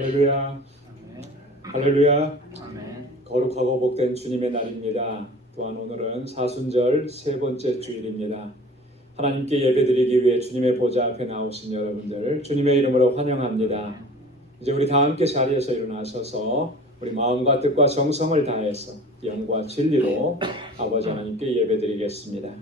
할렐루야. 할렐루야. 아멘. 거룩하고 복된 주님의 날입니다. 또한 오늘은 사순절 세 번째 주일입니다. 하나님께 예배드리기 위해 주님의 보좌 앞에 나오신 여러분들 주님의 이름으로 환영합니다. 이제 우리 다 함께 자리에서 일어나셔서 우리 마음과 뜻과 정성을 다해서 영과 진리로 아버지 하나님께 예배드리겠습니다.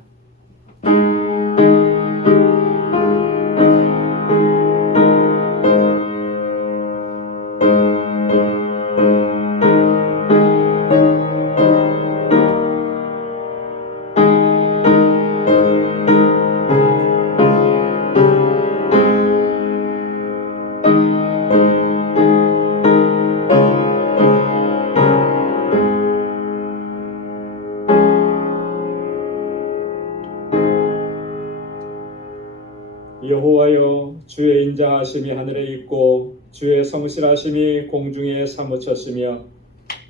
여호와여, 주의 인자하심이 하늘에 있고 주의 성실하심이 공중에 사무쳤으며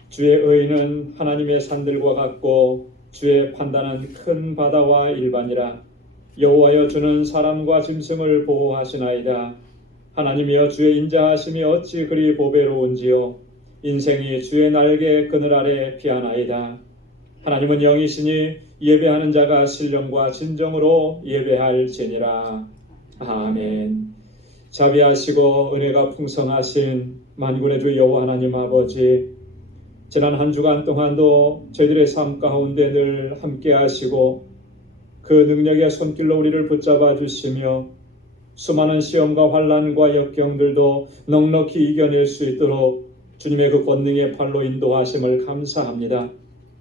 주의 의는 하나님의 산들과 같고 주의 판단은 큰 바다와 일반이라. 여호와여, 주는 사람과 짐승을 보호하시나이다. 하나님이여, 주의 인자하심이 어찌 그리 보배로운지요. 인생이 주의 날개 그늘 아래 피하나이다. 하나님은 영이시니 예배하는 자가 신령과 진정으로 예배할지니라. 아멘. 자비하시고 은혜가 풍성하신 만군의 주 여호와 하나님 아버지, 지난 한 주간 동안도 저희들의 삶 가운데 늘 함께 하시고 그 능력의 손길로 우리를 붙잡아 주시며 수많은 시험과 환난과 역경들도 넉넉히 이겨낼 수 있도록 주님의 그 권능의 팔로 인도하심을 감사합니다.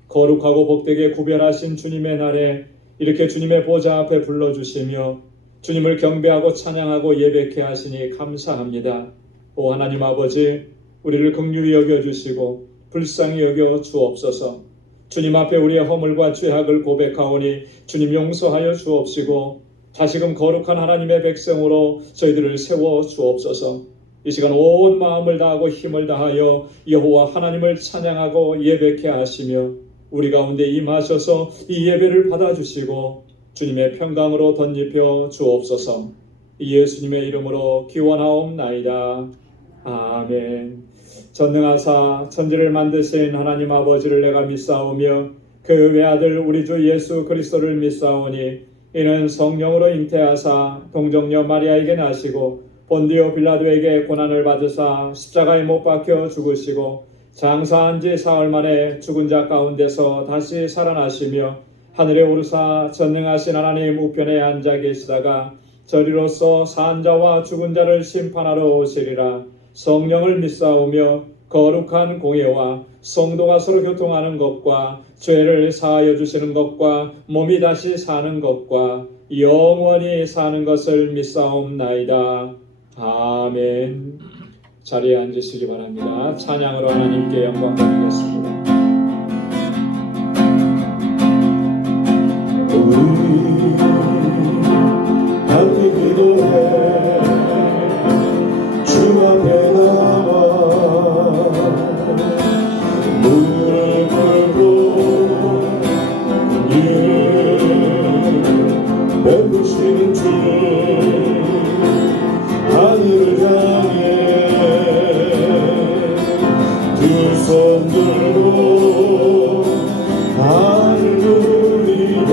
거룩하고 복되게 구별하신 주님의 날에 이렇게 주님의 보좌 앞에 불러주시며 주님을 경배하고 찬양하고 예배케 하시니 감사합니다. 오 하나님 아버지, 우리를 긍휼히 여겨주시고 불쌍히 여겨 주옵소서. 주님 앞에 우리의 허물과 죄악을 고백하오니 주님 용서하여 주옵시고 다시금 거룩한 하나님의 백성으로 저희들을 세워 주옵소서. 이 시간 온 마음을 다하고 힘을 다하여 여호와 하나님을 찬양하고 예배케 하시며 우리 가운데 임하셔서 이 예배를 받아주시고 주님의 평강으로 덧입혀 주옵소서. 예수님의 이름으로 기원하옵나이다. 아멘. 전능하사 천지를 만드신 하나님 아버지를 내가 믿사오며 그 외아들 우리 주 예수 그리스도를 믿사오니 이는 성령으로 잉태하사 동정녀 마리아에게 나시고 본디오 빌라도에게 고난을 받으사 십자가에 못 박혀 죽으시고 장사한 지 사흘 만에 죽은 자 가운데서 다시 살아나시며 하늘에 오르사 전능하신 하나님 우편에 앉아 계시다가 저리로서 산 자와 죽은 자를 심판하러 오시리라. 성령을 믿사오며 거룩한 공예와 성도가 서로 교통하는 것과 죄를 사하여 주시는 것과 몸이 다시 사는 것과 영원히 사는 것을 믿사옵나이다. 아멘. 자리에 앉으시기 바랍니다. 찬양으로 하나님께 영광 드리겠습니다. 함께 기도해 주 앞에 나와 무릎 꿇고 베푸시는 주 하늘을 향해 두 손 들고 하늘이 열리고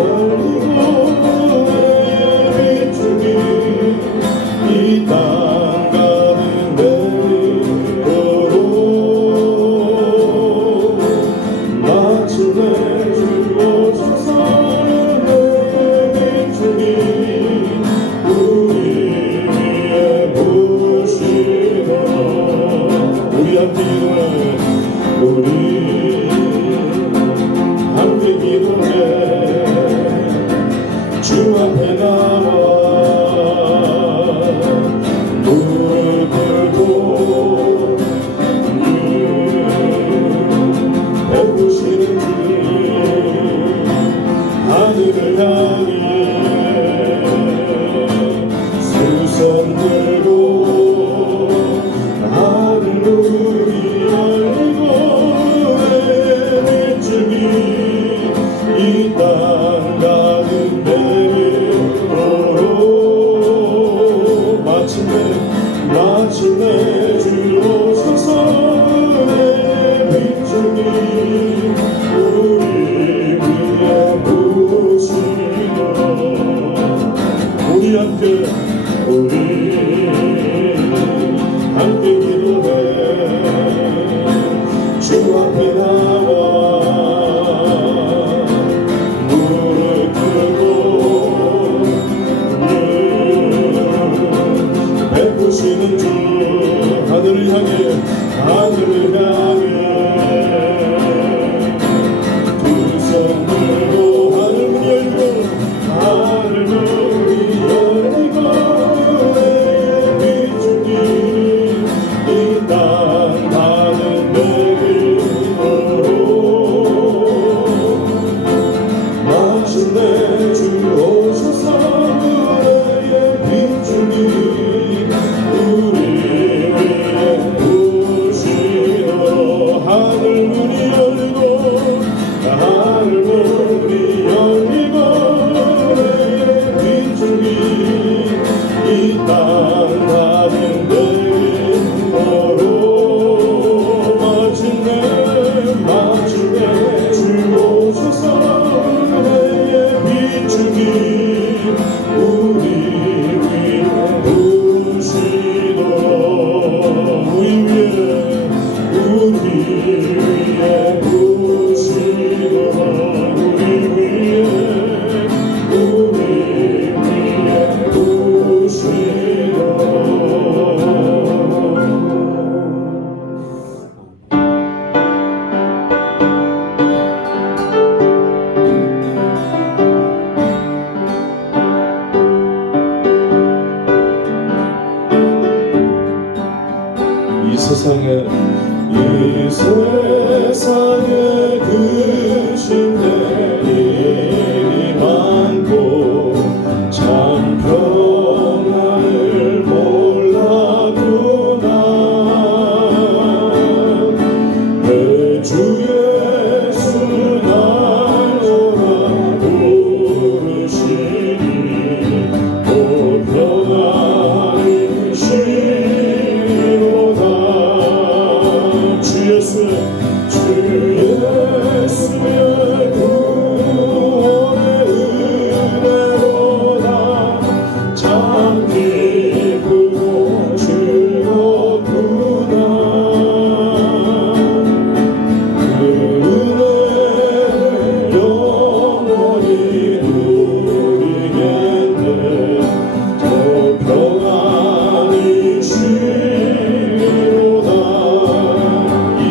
이 땅 가는 내리도록 마침내 주옵소서. 내 주님 우리 위에 부으시노. 우리 함께 기도해. 우리 함께 기도해. 주 앞에 나와 무릎 꿇고 베푸시는 주님 하늘을 향해 두 손 들고 하늘이 열리고 하늘을 향해 두 손 들고 하늘 문이 열리고 하늘 문이 열리고 내 비추니 이 땅 가는 내 길으로 마침내 주 오셔서 그의 비추니 우리 위에 부시도록 하늘 문이 열리고 하늘 문이 열리고 내 비추니 이 땅 가는 내 길으로 마침내 주 오셔서 그의 비추니 우리 위에 부시도록 우리 위에 부시도록 우리 위에 부시도록 이 세상에 근심된 일이 많고 참 평안을 몰랐구나 내 주 예수 날 오라 부르시니 오 평안이 시로다 주 예수의 구원의 은혜로다 참 기쁘고 즐겁구나 그 은혜를 영원히 누리겠네 저 평안이 시로다 이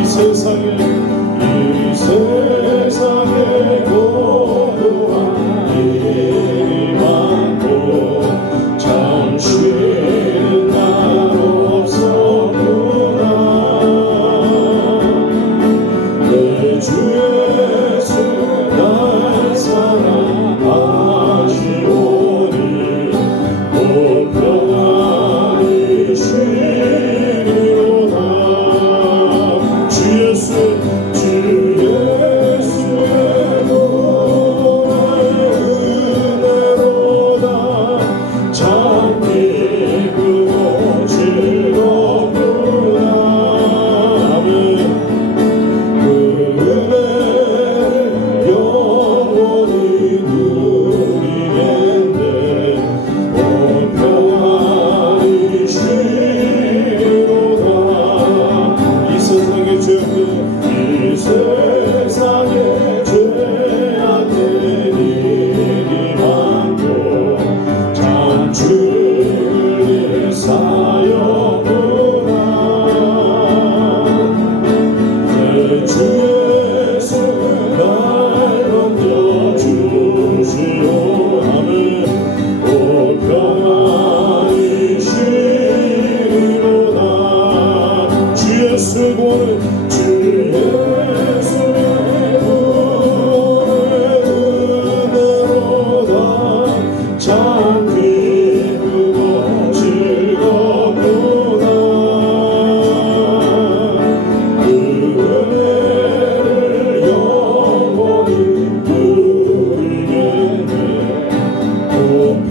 세상에 고요한 일이 많고 참 쉬는 날 없었구나 내 주 예수 날 사랑하시오니 오 평안이 시리로다 주 예수의 은혜로다 참 기쁘고 즐겁구나 아멘 그 은혜를 영원히 누리겠네 온 평안이 시리로다 이 세상의 죄악된 일이 많고 참 주를 사였구나 내 주 예수 날 건져주시오 아멘 오 평안이 시리로다 주 예수의 구원을 주 예수의 은혜로다 참 기쁘고 즐겁구나 그 은혜를 영원히 누리겠네 오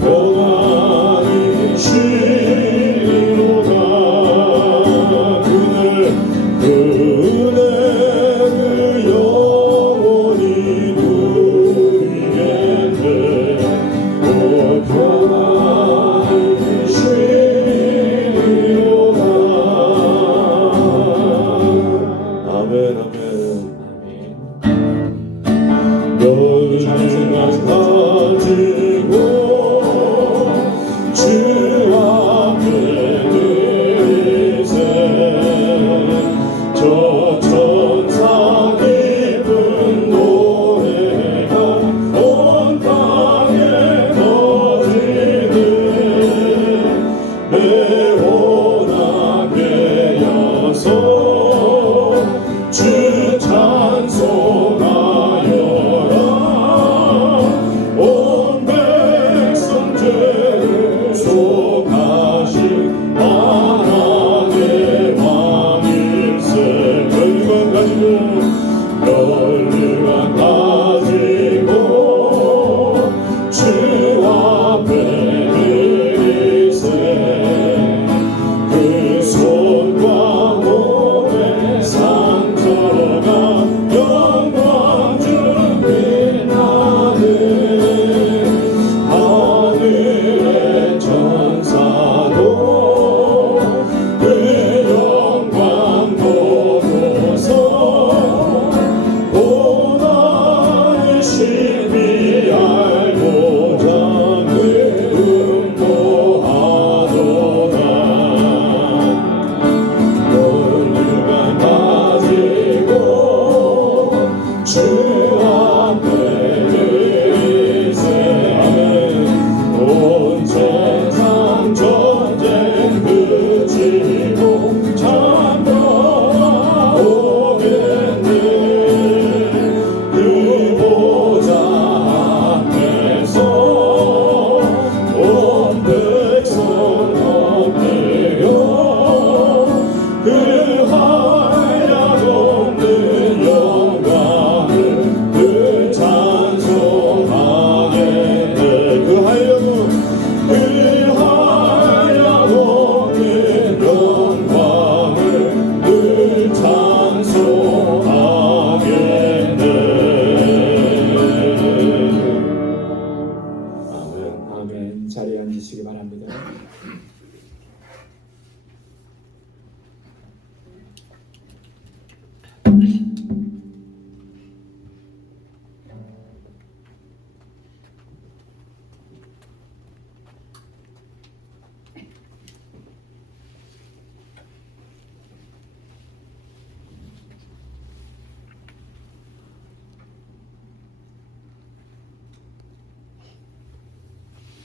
평안이 시리로다 그 은혜를 영원히 누리겠네 오 평안이 시리로다 아멘 아멘 너희가 가지고 주 앞에 드리세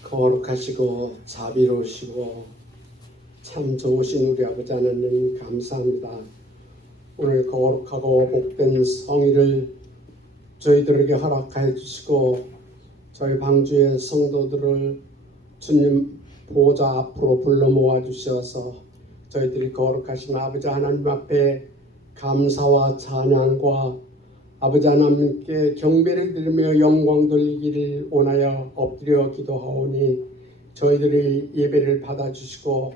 거룩하시고 자비로우시고 참 좋으신 우리 아버지 하나님 감사합니다. 오늘 거룩하고 복된 성일을 저희들에게 허락하여 주시고 저희 방주의 성도들을 주님 보호자 앞으로 불러 모아 주셔서 저희들이 거룩하신 아버지 하나님 앞에 감사와 찬양과 아버지 하나님께 경배를 드리며 영광 돌리기를 원하여 엎드려 기도하오니 저희들이 예배를 받아주시고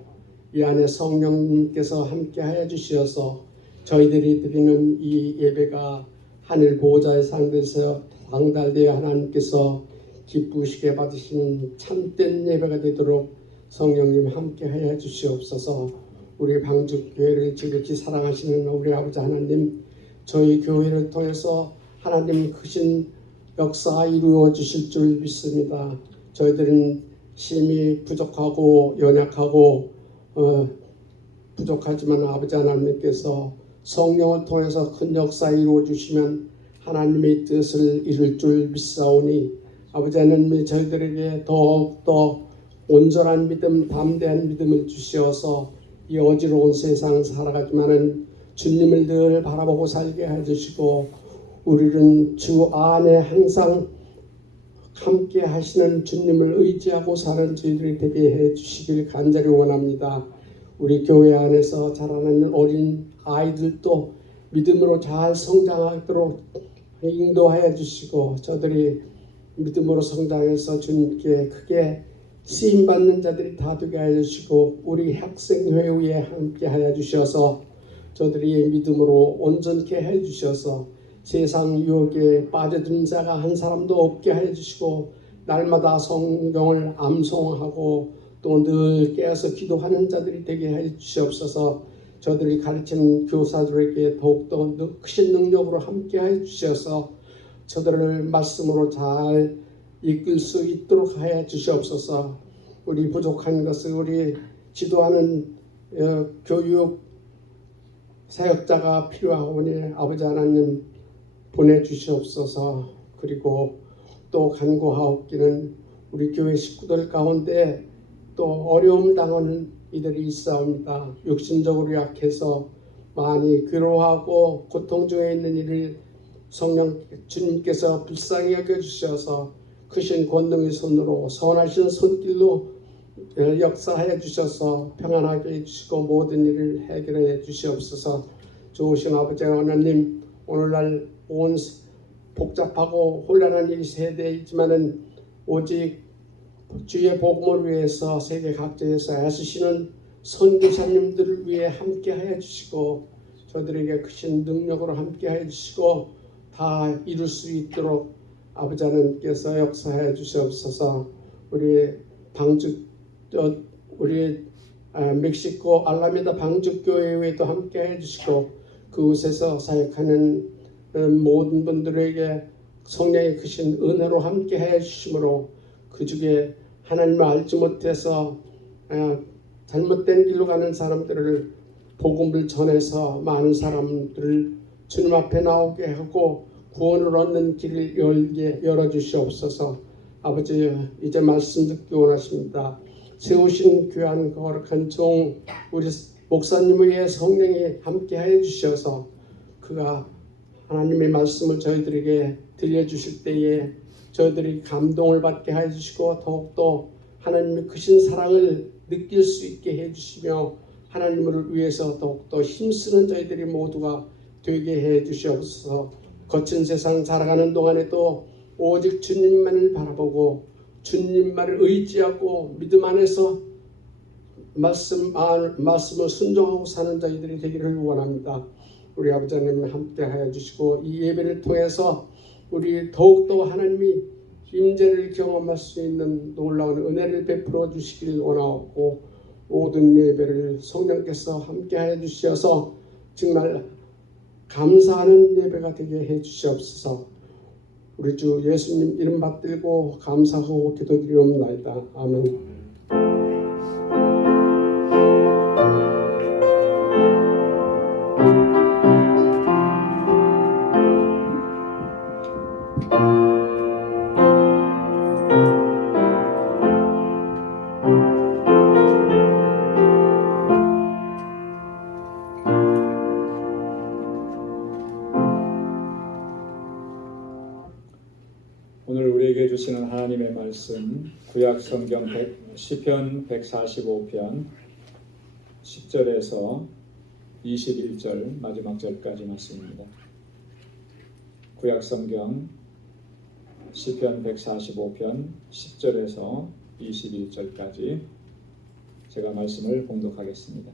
이 안에 성령님께서 함께하여 주시어서 저희들이 드리는 이 예배가 하늘 보호자의 상대에서 당달되어 하나님께서 기쁘시게 받으시는 참된 예배가 되도록 성령님 함께하여 주시옵소서. 우리 방주교회를 지극히 사랑하시는 우리 아버지 하나님, 저희 교회를 통해서 하나님 크신 역사 이루어 주실 줄 믿습니다. 저희들은 심히 부족하고 연약하고 부족하지만 아버지 하나님께서 성령을 통해서 큰 역사 이루어 주시면 하나님의 뜻을 이룰 줄 믿사오니 아버지 하나님이 저희들에게 더욱더 온전한 믿음, 담대한 믿음을 주시어서 이 어지러운 세상 살아가지만은 주님을 늘 바라보고 살게 해주시고 우리는 주 안에 항상 함께 하시는 주님을 의지하고 사는 저희들이 되게 해주시길 간절히 원합니다. 우리 교회 안에서 자라나는 어린 아이들도 믿음으로 잘 성장하도록 인도하여 주시고 저들이 믿음으로 성장해서 주님께 크게 쓰임받는 자들이 다 되게 하여 주시고 우리 학생회의에 함께 하여 주셔서 저들이 믿음으로 온전케 해주셔서 세상 유혹에 빠져든 자가 한 사람도 없게 해주시고 날마다 성경을 암송하고 또 늘 깨어서 기도하는 자들이 되게 해주시옵소서. 저들이 가르치는 교사들에게 더욱더 크신 능력으로 함께 해주셔서 저들을 말씀으로 잘 이끌 수 있도록 하여 주시옵소서. 우리 부족한 것을 우리 지도하는 교육 사역자가 필요하오니 아버지 하나님 보내주시옵소서. 그리고 또 간구하옵기는 우리 교회 식구들 가운데 또 어려움 당하는 이들이 있사옵니다. 육신적으로 약해서 많이 괴로워하고 고통 중에 있는 이를 성령 주님께서 불쌍히 여겨주셔서 크신 권능의 손으로 선하신 손길로 역사해 주셔서 평안하게 해주시고 모든 일을 해결해 주시옵소서. 좋으신 아버지 하나님, 오늘날 온 복잡하고 혼란한 이 세대이지만은 오직 주의 복음을 위해서 세계 각지에서 애쓰시는 선교사님들을 위해 함께하여 주시고 저들에게 크신 능력으로 함께하여 주시고 다 이룰 수 있도록 아버지 하나님께서 역사해 주시옵소서. 우리 멕시코 알라메다 방주교회에도 함께해 주시고 그곳에서 사역하는 모든 분들에게 성령의 크신 은혜로 함께해 주심으로 그 중에 하나님을 알지 못해서 잘못된 길로 가는 사람들을 복음을 전해서 많은 사람들을 주님 앞에 나오게 하고 구원을 얻는 길을 열어주시옵소서. 아버지, 이제 말씀 듣기 원하십니다. 세우신 귀한 거룩한 종 우리 목사님을 위해 성령이 함께하여 주셔서 그가 하나님의 말씀을 저희들에게 들려주실 때에 저희들이 감동을 받게 해주시고 더욱더 하나님의 크신 사랑을 느낄 수 있게 해주시며 하나님을 위해서 더욱더 힘쓰는 저희들이 모두가 되게 해주시옵소서. 거친 세상 살아가는 동안에도 오직 주님만을 바라보고 주님만을 의지하고 믿음 안에서 말씀을 순종하고 사는 저희들이 되기를 원합니다. 우리 아버지 하나님 함께 하여 주시고 이 예배를 통해서 우리 더욱더 하나님이 임재를 경험할 수 있는 놀라운 은혜를 베풀어 주시길 원하고 모든 예배를 성령께서 함께 하여 주셔서 정말 감사하는 예배가 되게 해 주시옵소서. 우리 주 예수님 이름 받들고 감사하고 기도드리옵나이다. 아멘. 오늘 우리에게 주시는 하나님의 말씀 구약 성경 시편 145편 10절에서 21절 마지막 절까지 말씀입니다. 구약 성경 시편 145편 10절에서 21절까지 제가 말씀을 봉독하겠습니다.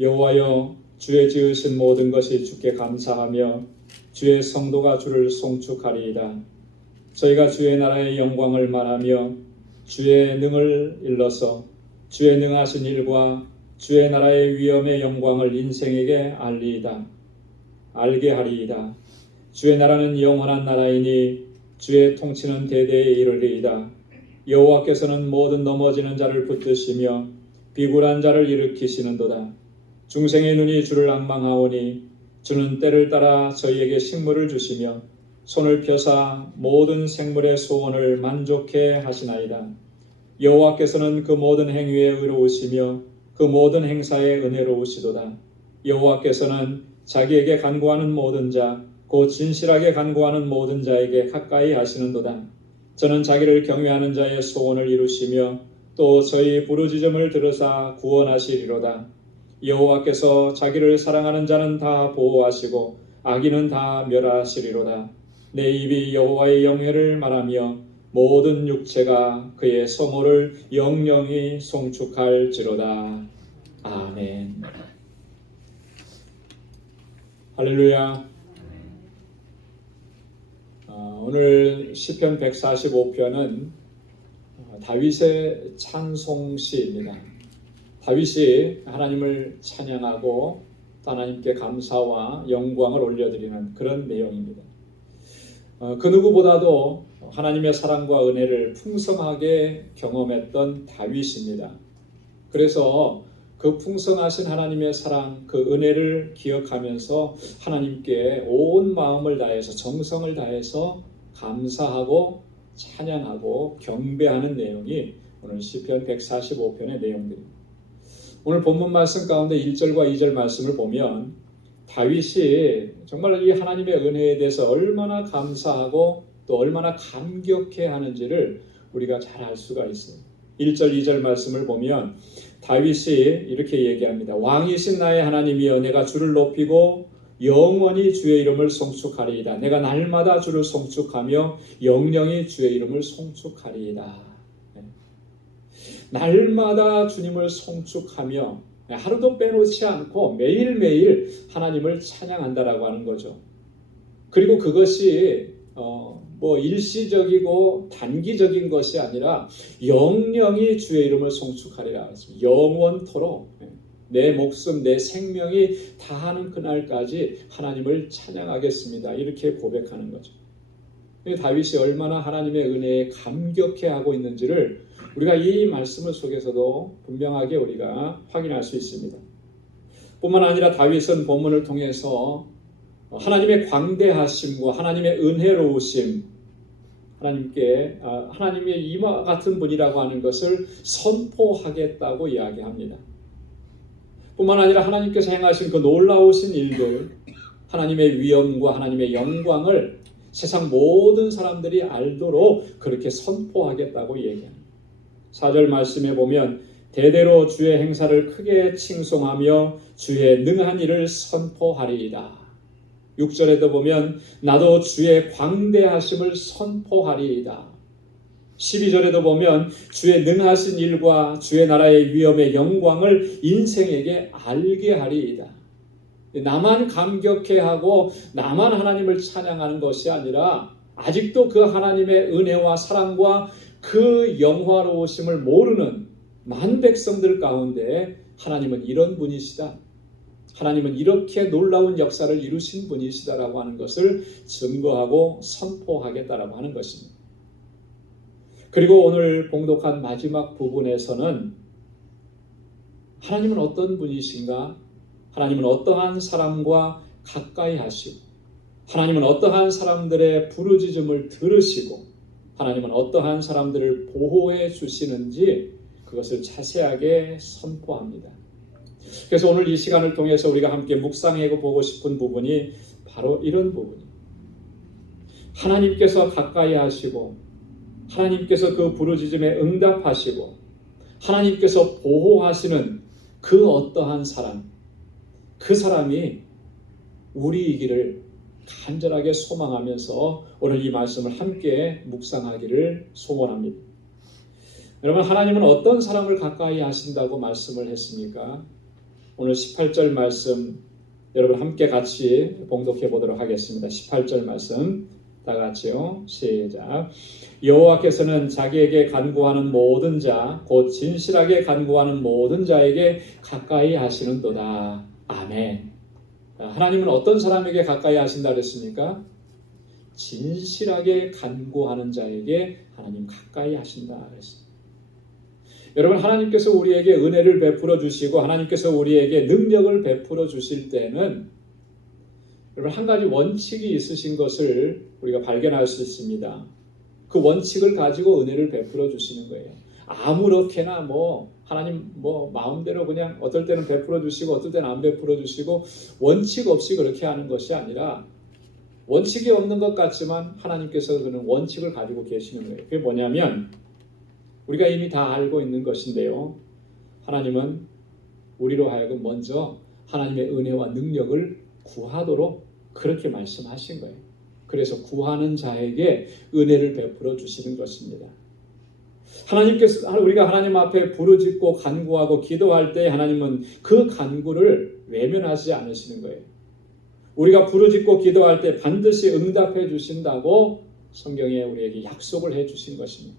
여호와여, 주의 지으신 모든 것이 주께 감사하며 주의 성도가 주를 송축하리이다. 저희가 주의 나라의 영광을 말하며 주의 능을 일러서 주의 능하신 일과 주의 나라의 위엄의 영광을 인생에게 알게 하리이다. 주의 나라는 영원한 나라이니 주의 통치는 대대에 이르리이다. 여호와께서는 모든 넘어지는 자를 붙드시며 비굴한 자를 일으키시는도다. 중생의 눈이 주를 앙망하오니 주는 때를 따라 저희에게 식물을 주시며 손을 펴사 모든 생물의 소원을 만족해 하시나이다. 여호와께서는 그 모든 행위에 의로우시며 그 모든 행사에 은혜로우시도다. 여호와께서는 자기에게 간구하는 모든 자, 곧 진실하게 간구하는 모든 자에게 가까이 하시는도다. 저는 자기를 경외하는 자의 소원을 이루시며 또 저희 부르짖음을 들으사 구원하시리로다. 여호와께서 자기를 사랑하는 자는 다 보호하시고 악인은 다 멸하시리로다. 내 입이 여호와의 영예를 말하며 모든 육체가 그의 성호를 영영히 송축할지로다. 아멘. 할렐루야. 오늘 시편 145편은 다윗의 찬송시입니다. 다윗이 하나님을 찬양하고 하나님께 감사와 영광을 올려드리는 그런 내용입니다. 그 누구보다도 하나님의 사랑과 은혜를 풍성하게 경험했던 다윗입니다. 그래서 그 풍성하신 하나님의 사랑, 그 은혜를 기억하면서 하나님께 온 마음을 다해서 정성을 다해서 감사하고 찬양하고 경배하는 내용이 오늘 시편 145편의 내용들입니다. 오늘 본문 말씀 가운데 1절과 2절 말씀을 보면 다윗이 정말 이 하나님의 은혜에 대해서 얼마나 감사하고 또 얼마나 감격해 하는지를 우리가 잘 알 수가 있어요. 1절, 2절 말씀을 보면 다윗이 이렇게 얘기합니다. 왕이신 나의 하나님이여, 내가 주를 높이고 영원히 주의 이름을 송축하리이다. 내가 날마다 주를 송축하며 영영히 주의 이름을 송축하리이다. 날마다 주님을 송축하며 하루도 빼놓지 않고 매일매일 하나님을 찬양한다라고 하는 거죠. 그리고 그것이 일시적이고 단기적인 것이 아니라 영영히 주의 이름을 송축하리라 했습니다. 영원토록 내 목숨, 내 생명이 다하는 그날까지 하나님을 찬양하겠습니다. 이렇게 고백하는 거죠. 다윗이 얼마나 하나님의 은혜에 감격해하고 있는지를 우리가 이 말씀을 속에서도 분명하게 우리가 확인할 수 있습니다. 뿐만 아니라 다윗은 본문을 통해서 하나님의 광대하심과 하나님의 은혜로우심, 하나님의 이와 같은 분이라고 하는 것을 선포하겠다고 이야기합니다. 뿐만 아니라 하나님께서 행하신 그 놀라우신 일들, 하나님의 위엄과 하나님의 영광을 세상 모든 사람들이 알도록 그렇게 선포하겠다고 얘기합니다. 4절 말씀에 보면 대대로 주의 행사를 크게 칭송하며 주의 능한 일을 선포하리이다. 6절에도 보면 나도 주의 광대하심을 선포하리이다. 12절에도 보면 주의 능하신 일과 주의 나라의 위엄의 영광을 인생에게 알게 하리이다. 나만 감격해하고 나만 하나님을 찬양하는 것이 아니라 아직도 그 하나님의 은혜와 사랑과 그 영화로우심을 모르는 많은 백성들 가운데 하나님은 이런 분이시다. 하나님은 이렇게 놀라운 역사를 이루신 분이시다라고 하는 것을 증거하고 선포하겠다라고 하는 것입니다. 그리고 오늘 봉독한 마지막 부분에서는 하나님은 어떤 분이신가? 하나님은 어떠한 사람과 가까이 하시고 하나님은 어떠한 사람들의 부르짖음을 들으시고 하나님은 어떠한 사람들을 보호해 주시는지 그것을 자세하게 선포합니다. 그래서 오늘 이 시간을 통해서 우리가 함께 묵상해 보고 싶은 부분이 바로 이런 부분입니다. 하나님께서 가까이 하시고 하나님께서 그 부르짖음에 응답하시고 하나님께서 보호하시는 그 어떠한 사람, 그 사람이 우리이기를 간절하게 소망하면서 오늘 이 말씀을 함께 묵상하기를 소원합니다. 여러분, 하나님은 어떤 사람을 가까이 하신다고 말씀을 했습니까? 오늘 18절 말씀 여러분 함께 같이 봉독해 보도록 하겠습니다. 18절 말씀 다 같이요. 시작. 여호와께서는 자기에게 간구하는 모든 자, 곧 진실하게 간구하는 모든 자에게 가까이 하시는도다. 아멘. 하나님은 어떤 사람에게 가까이 하신다 그랬습니까? 진실하게 간구하는 자에게 하나님 가까이 하신다 그랬습니다. 여러분, 하나님께서 우리에게 은혜를 베풀어 주시고 하나님께서 우리에게 능력을 베풀어 주실 때는 여러분 한 가지 원칙이 있으신 것을 우리가 발견할 수 있습니다. 그 원칙을 가지고 은혜를 베풀어 주시는 거예요. 아무렇게나 하나님 마음대로 그냥 어떨 때는 베풀어 주시고 어떨 때는 안 베풀어 주시고 원칙 없이 그렇게 하는 것이 아니라 원칙이 없는 것 같지만 하나님께서 그는 원칙을 가지고 계시는 거예요. 그게 뭐냐면 우리가 이미 다 알고 있는 것인데요. 하나님은 우리로 하여금 먼저 하나님의 은혜와 능력을 구하도록 그렇게 말씀하신 거예요. 그래서 구하는 자에게 은혜를 베풀어 주시는 것입니다. 하나님께서 우리가 하나님 앞에 부르짖고 간구하고 기도할 때 하나님은 그 간구를 외면하지 않으시는 거예요. 우리가 부르짖고 기도할 때 반드시 응답해 주신다고 성경에 우리에게 약속을 해 주신 것입니다.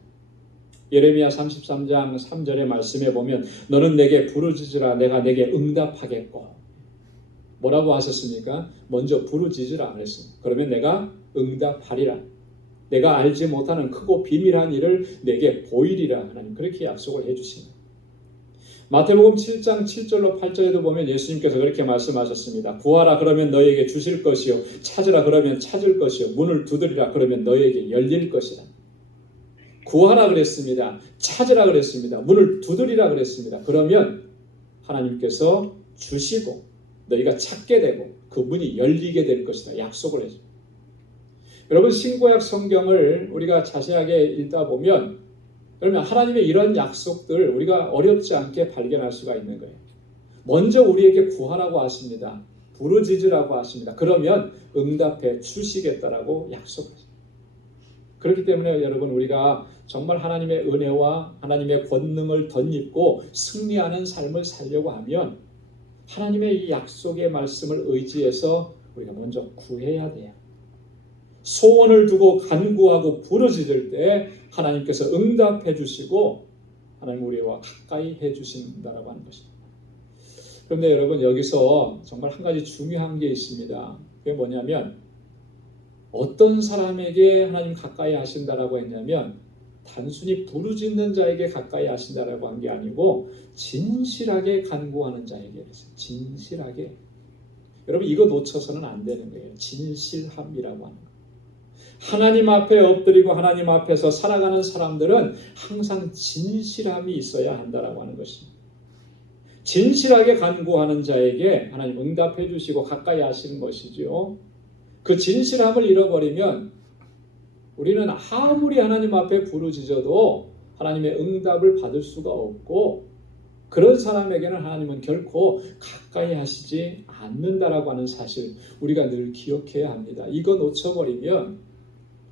예레미야 33장 3절의 말씀에 보면 너는 내게 부르짖으라 내가 내게 응답하겠고 뭐라고 하셨습니까? 먼저 부르짖으라 그랬습니다. 그러면 내가 응답하리라. 내가 알지 못하는 크고 비밀한 일을 내게 보이리라. 하나님 그렇게 약속을 해주십니다. 마태복음 7장 7절로 8절에도 보면 예수님께서 그렇게 말씀하셨습니다. 구하라 그러면 너에게 주실 것이요 찾으라 그러면 찾을 것이요 문을 두드리라 그러면 너에게 열릴 것이라. 구하라 그랬습니다. 찾으라 그랬습니다. 문을 두드리라 그랬습니다. 그러면 하나님께서 주시고 너희가 찾게 되고 그 문이 열리게 될 것이다. 약속을 해줍니다. 여러분 신구약 성경을 우리가 자세하게 읽다 보면 그러면 하나님의 이런 약속들 우리가 어렵지 않게 발견할 수가 있는 거예요. 먼저 우리에게 구하라고 하십니다. 부르짖으라고 하십니다. 그러면 응답해 주시겠다라고 약속하십니다. 그렇기 때문에 여러분 우리가 정말 하나님의 은혜와 하나님의 권능을 덧입고 승리하는 삶을 살려고 하면 하나님의 이 약속의 말씀을 의지해서 우리가 먼저 구해야 돼요. 소원을 두고 간구하고 부르짖을 때 하나님께서 응답해 주시고 하나님 우리와 가까이 해 주신다라고 하는 것입니다. 그런데 여러분 여기서 정말 한 가지 중요한 게 있습니다. 그게 뭐냐면 어떤 사람에게 하나님 가까이 하신다라고 했냐면 단순히 부르짖는 자에게 가까이 하신다라고 한 게 아니고 진실하게 간구하는 자에게 그랬어요. 진실하게. 여러분 이거 놓쳐서는 안 되는 거예요. 진실함이라고 하는 거. 하나님 앞에 엎드리고 하나님 앞에서 살아가는 사람들은 항상 진실함이 있어야 한다라고 하는 것입니다. 진실하게 간구하는 자에게 하나님 응답해 주시고 가까이 하시는 것이죠. 그 진실함을 잃어버리면 우리는 아무리 하나님 앞에 부르짖어도 하나님의 응답을 받을 수가 없고 그런 사람에게는 하나님은 결코 가까이 하시지 않는다라고 하는 사실 우리가 늘 기억해야 합니다. 이거 놓쳐버리면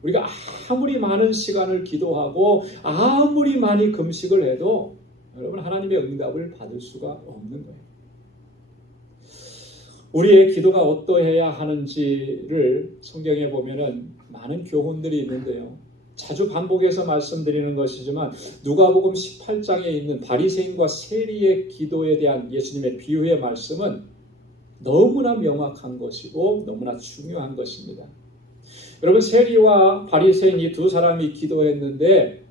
우리가 아무리 많은 시간을 기도하고 아무리 많이 금식을 해도 여러분 하나님의 응답을 받을 수가 없는 거예요. 우리의 기도가 어떠해야 하는지를 성경에 보면은 많은 교훈들이 있는데요. 자주 반복해서 말씀드리는 것이지만 누가복음 18장에 있는 바리새인과 세리의 기도에 대한 예수님의 비유의 말씀은 너무나 명확한 것이고 너무나 중요한 것입니다. 여러분, 세리와 바리새인 이 두 사람이 기도했는데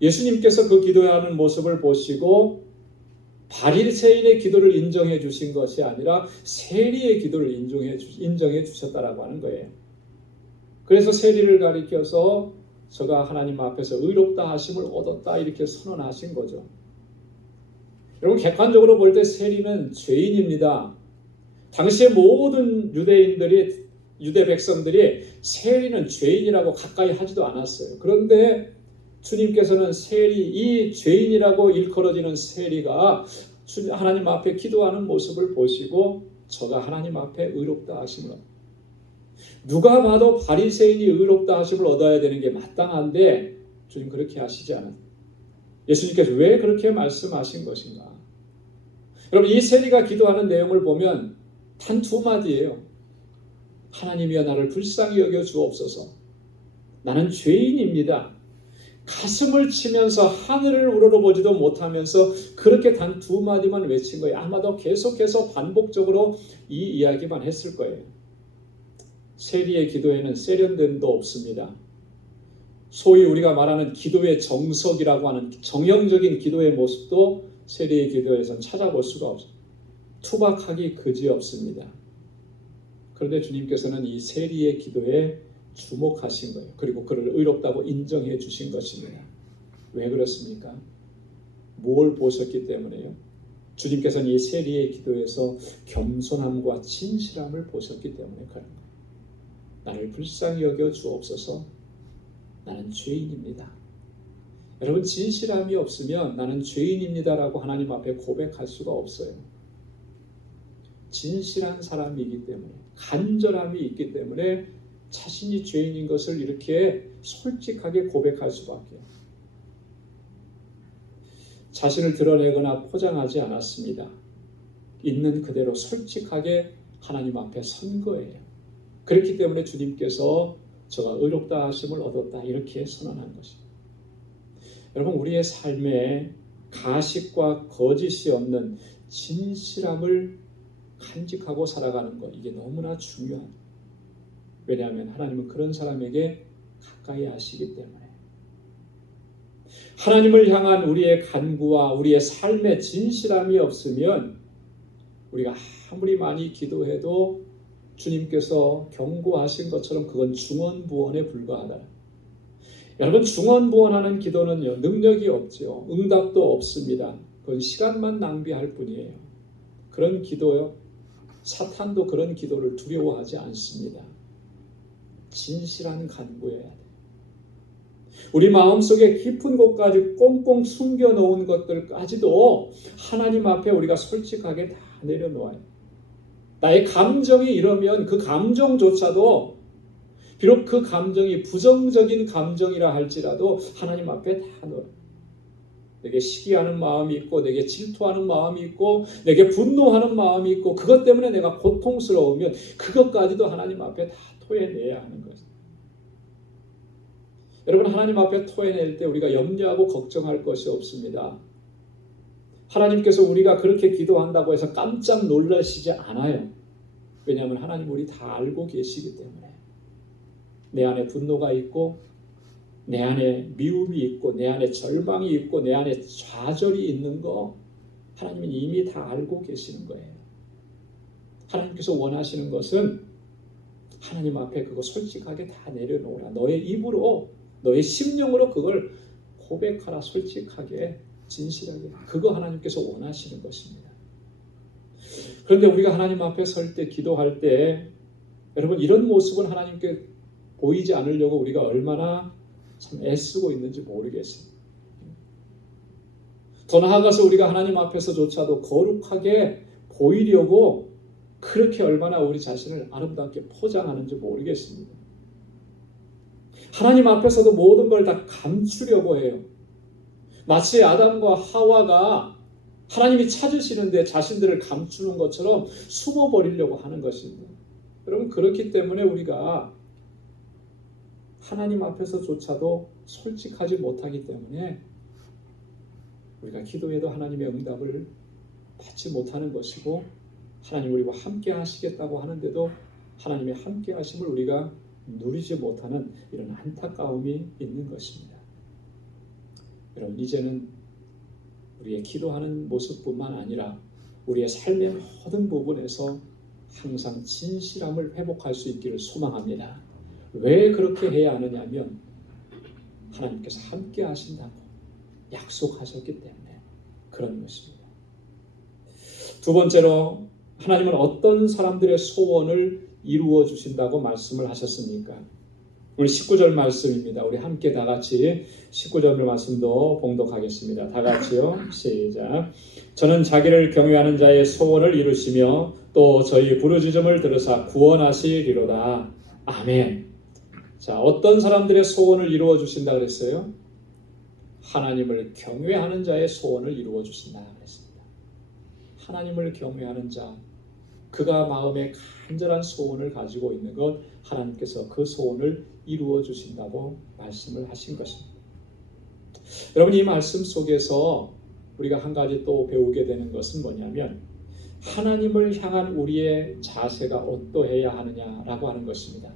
예수님께서 그 기도하는 모습을 보시고 바리새인의 기도를 인정해 주신 것이 아니라 세리의 기도를 인정해 주셨다라고 하는 거예요. 그래서 세리를 가리켜서 저가 하나님 앞에서 의롭다 하심을 얻었다 이렇게 선언하신 거죠. 여러분, 객관적으로 볼 때 세리는 죄인입니다. 당시의 모든 유대 백성들이 세리는 죄인이라고 가까이 하지도 않았어요. 그런데 주님께서는 이 죄인이라고 일컬어지는 세리가 하나님 앞에 기도하는 모습을 보시고 저가 하나님 앞에 의롭다 하심을 얻어요. 누가 봐도 바리새인이 의롭다 하심을 얻어야 되는 게 마땅한데 주님 그렇게 하시지 않아요. 예수님께서 왜 그렇게 말씀하신 것인가? 여러분, 이 세리가 기도하는 내용을 보면 단 두 마디예요. 하나님이여 나를 불쌍히 여겨 주옵소서. 나는 죄인입니다. 가슴을 치면서 하늘을 우러러보지도 못하면서 그렇게 단 두 마디만 외친 거예요. 아마도 계속해서 반복적으로 이 이야기만 했을 거예요. 세리의 기도에는 세련됨도 없습니다. 소위 우리가 말하는 기도의 정석이라고 하는 정형적인 기도의 모습도 세리의 기도에선 찾아볼 수가 없어요. 투박하기 그지없습니다. 그런데 주님께서는 이 세리의 기도에 주목하신 거예요. 그리고 그를 의롭다고 인정해 주신 것입니다. 왜 그렇습니까? 뭘 보셨기 때문에요? 주님께서는 이 세리의 기도에서 겸손함과 진실함을 보셨기 때문에 그런 거예요. 나를 불쌍히 여겨 주옵소서. 나는 죄인입니다. 여러분, 진실함이 없으면 나는 죄인입니다라고 하나님 앞에 고백할 수가 없어요. 진실한 사람이기 때문에, 간절함이 있기 때문에 자신이 죄인인 것을 이렇게 솔직하게 고백할 수밖에. 자신을 드러내거나 포장하지 않았습니다. 있는 그대로 솔직하게 하나님 앞에 선 거예요. 그렇기 때문에 주님께서 저가 의롭다 하심을 얻었다 이렇게 선언한 것입니다. 여러분, 우리의 삶에 가식과 거짓이 없는 진실함을 간직하고 살아가는 것, 이게 너무나 중요합니다. 왜냐하면 하나님은 그런 사람에게 가까이 하시기 때문에. 하나님을 향한 우리의 간구와 우리의 삶의 진실함이 없으면 우리가 아무리 많이 기도해도 주님께서 경고하신 것처럼 그건 중언부언에 불과하다. 여러분, 중언부언하는 기도는요, 능력이 없죠. 응답도 없습니다. 그건 시간만 낭비할 뿐이에요. 그런 기도요, 사탄도 그런 기도를 두려워하지 않습니다. 진실한 간구여야 돼요. 우리 마음속에 깊은 곳까지 꽁꽁 숨겨놓은 것들까지도 하나님 앞에 우리가 솔직하게 다 내려놓아요. 나의 감정이 이러면 그 감정조차도 비록 그 감정이 부정적인 감정이라 할지라도 하나님 앞에 다 놓아요. 내게 시기하는 마음이 있고 내게 질투하는 마음이 있고 내게 분노하는 마음이 있고 그것 때문에 내가 고통스러우면 그것까지도 하나님 앞에 다 토해내야 하는 거예요. 여러분, 하나님 앞에 토해낼 때 우리가 염려하고 걱정할 것이 없습니다. 하나님께서 우리가 그렇게 기도한다고 해서 깜짝 놀라시지 않아요. 왜냐하면 하나님 우리 다 알고 계시기 때문에. 내 안에 분노가 있고 내 안에 미움이 있고 내 안에 절망이 있고 내 안에 좌절이 있는 거 하나님은 이미 다 알고 계시는 거예요. 하나님께서 원하시는 것은 하나님 앞에 그거 솔직하게 다 내려놓으라. 너의 입으로 너의 심령으로 그걸 고백하라. 솔직하게 진실하게. 그거 하나님께서 원하시는 것입니다. 그런데 우리가 하나님 앞에 설 때 기도할 때 여러분, 이런 모습은 하나님께 보이지 않으려고 우리가 얼마나 참 애쓰고 있는지 모르겠습니다. 더 나아가서 우리가 하나님 앞에서조차도 거룩하게 보이려고 그렇게 얼마나 우리 자신을 아름답게 포장하는지 모르겠습니다. 하나님 앞에서도 모든 걸 다 감추려고 해요. 마치 아담과 하와가 하나님이 찾으시는데 자신들을 감추는 것처럼 숨어버리려고 하는 것입니다. 여러분, 그렇기 때문에 우리가 하나님 앞에서조차도 솔직하지 못하기 때문에 우리가 기도해도 하나님의 응답을 받지 못하는 것이고 하나님 우리와 함께 하시겠다고 하는데도 하나님의 함께 하심을 우리가 누리지 못하는 이런 안타까움이 있는 것입니다. 여러분, 이제는 우리의 기도하는 모습뿐만 아니라 우리의 삶의 모든 부분에서 항상 진실함을 회복할 수 있기를 소망합니다. 왜 그렇게 해야 하느냐면 하나님께서 함께 하신다고 약속하셨기 때문에 그런 것입니다. 두 번째로, 하나님은 어떤 사람들의 소원을 이루어 주신다고 말씀을 하셨습니까? 오늘 19절 말씀입니다. 우리 함께 다 같이 19절 말씀도 봉독하겠습니다. 다 같이요. 시작. 저는 자기를 경외하는 자의 소원을 이루시며 또 저희 부르짖음을 들으사 구원하시리로다. 아멘. 자, 어떤 사람들의 소원을 이루어 주신다 그랬어요? 하나님을 경외하는 자의 소원을 이루어 주신다 그랬습니다. 하나님을 경외하는 자, 그가 마음에 간절한 소원을 가지고 있는 것, 하나님께서 그 소원을 이루어 주신다고 말씀을 하신 것입니다. 여러분, 이 말씀 속에서 우리가 한 가지 또 배우게 되는 것은 뭐냐면 하나님을 향한 우리의 자세가 어떠해야 하느냐라고 하는 것입니다.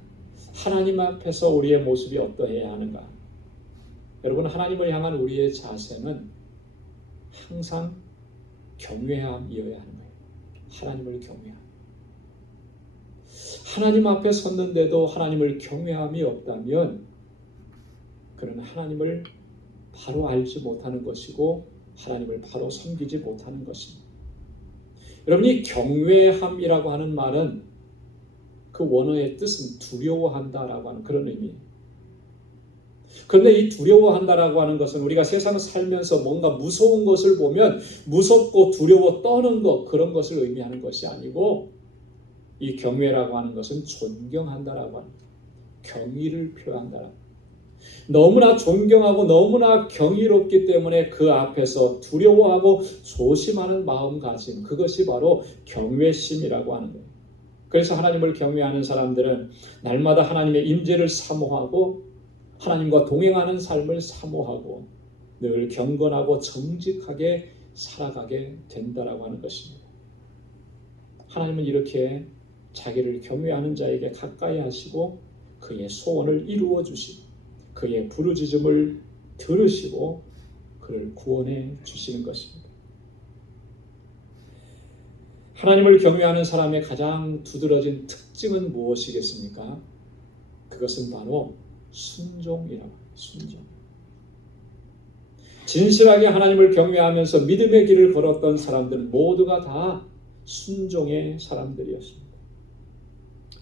하나님 앞에서 우리의 모습이 어떠해야 하는가? 여러분, 하나님을 향한 우리의 자세는 항상 경외함이어야 하는 거예요. 하나님을 경외함. 하나님 앞에 섰는데도 하나님을 경외함이 없다면 그는 하나님을 바로 알지 못하는 것이고 하나님을 바로 섬기지 못하는 것입니다. 여러분, 이 경외함이라고 하는 말은 그 원어의 뜻은 두려워한다라고 하는 그런 의미예요. 그런데 이 두려워한다라고 하는 것은 우리가 세상을 살면서 뭔가 무서운 것을 보면 무섭고 두려워 떠는 것, 그런 것을 의미하는 것이 아니고, 이 경외라고 하는 것은 존경한다라고 하는 거예요. 경의를 표한다라고. 너무나 존경하고 너무나 경이롭기 때문에 그 앞에서 두려워하고 조심하는 마음가짐, 그것이 바로 경외심이라고 하는 거예요. 그래서 하나님을 경외하는 사람들은 날마다 하나님의 임재를 사모하고 하나님과 동행하는 삶을 사모하고 늘 경건하고 정직하게 살아가게 된다라고 하는 것입니다. 하나님은 이렇게 자기를 경외하는 자에게 가까이 하시고 그의 소원을 이루어 주시고 그의 부르짖음을 들으시고 그를 구원해 주시는 것입니다. 하나님을 경외하는 사람의 가장 두드러진 특징은 무엇이겠습니까? 그것은 바로 순종이라고 합니다. 순종. 진실하게 하나님을 경외하면서 믿음의 길을 걸었던 사람들은 모두가 다 순종의 사람들이었습니다.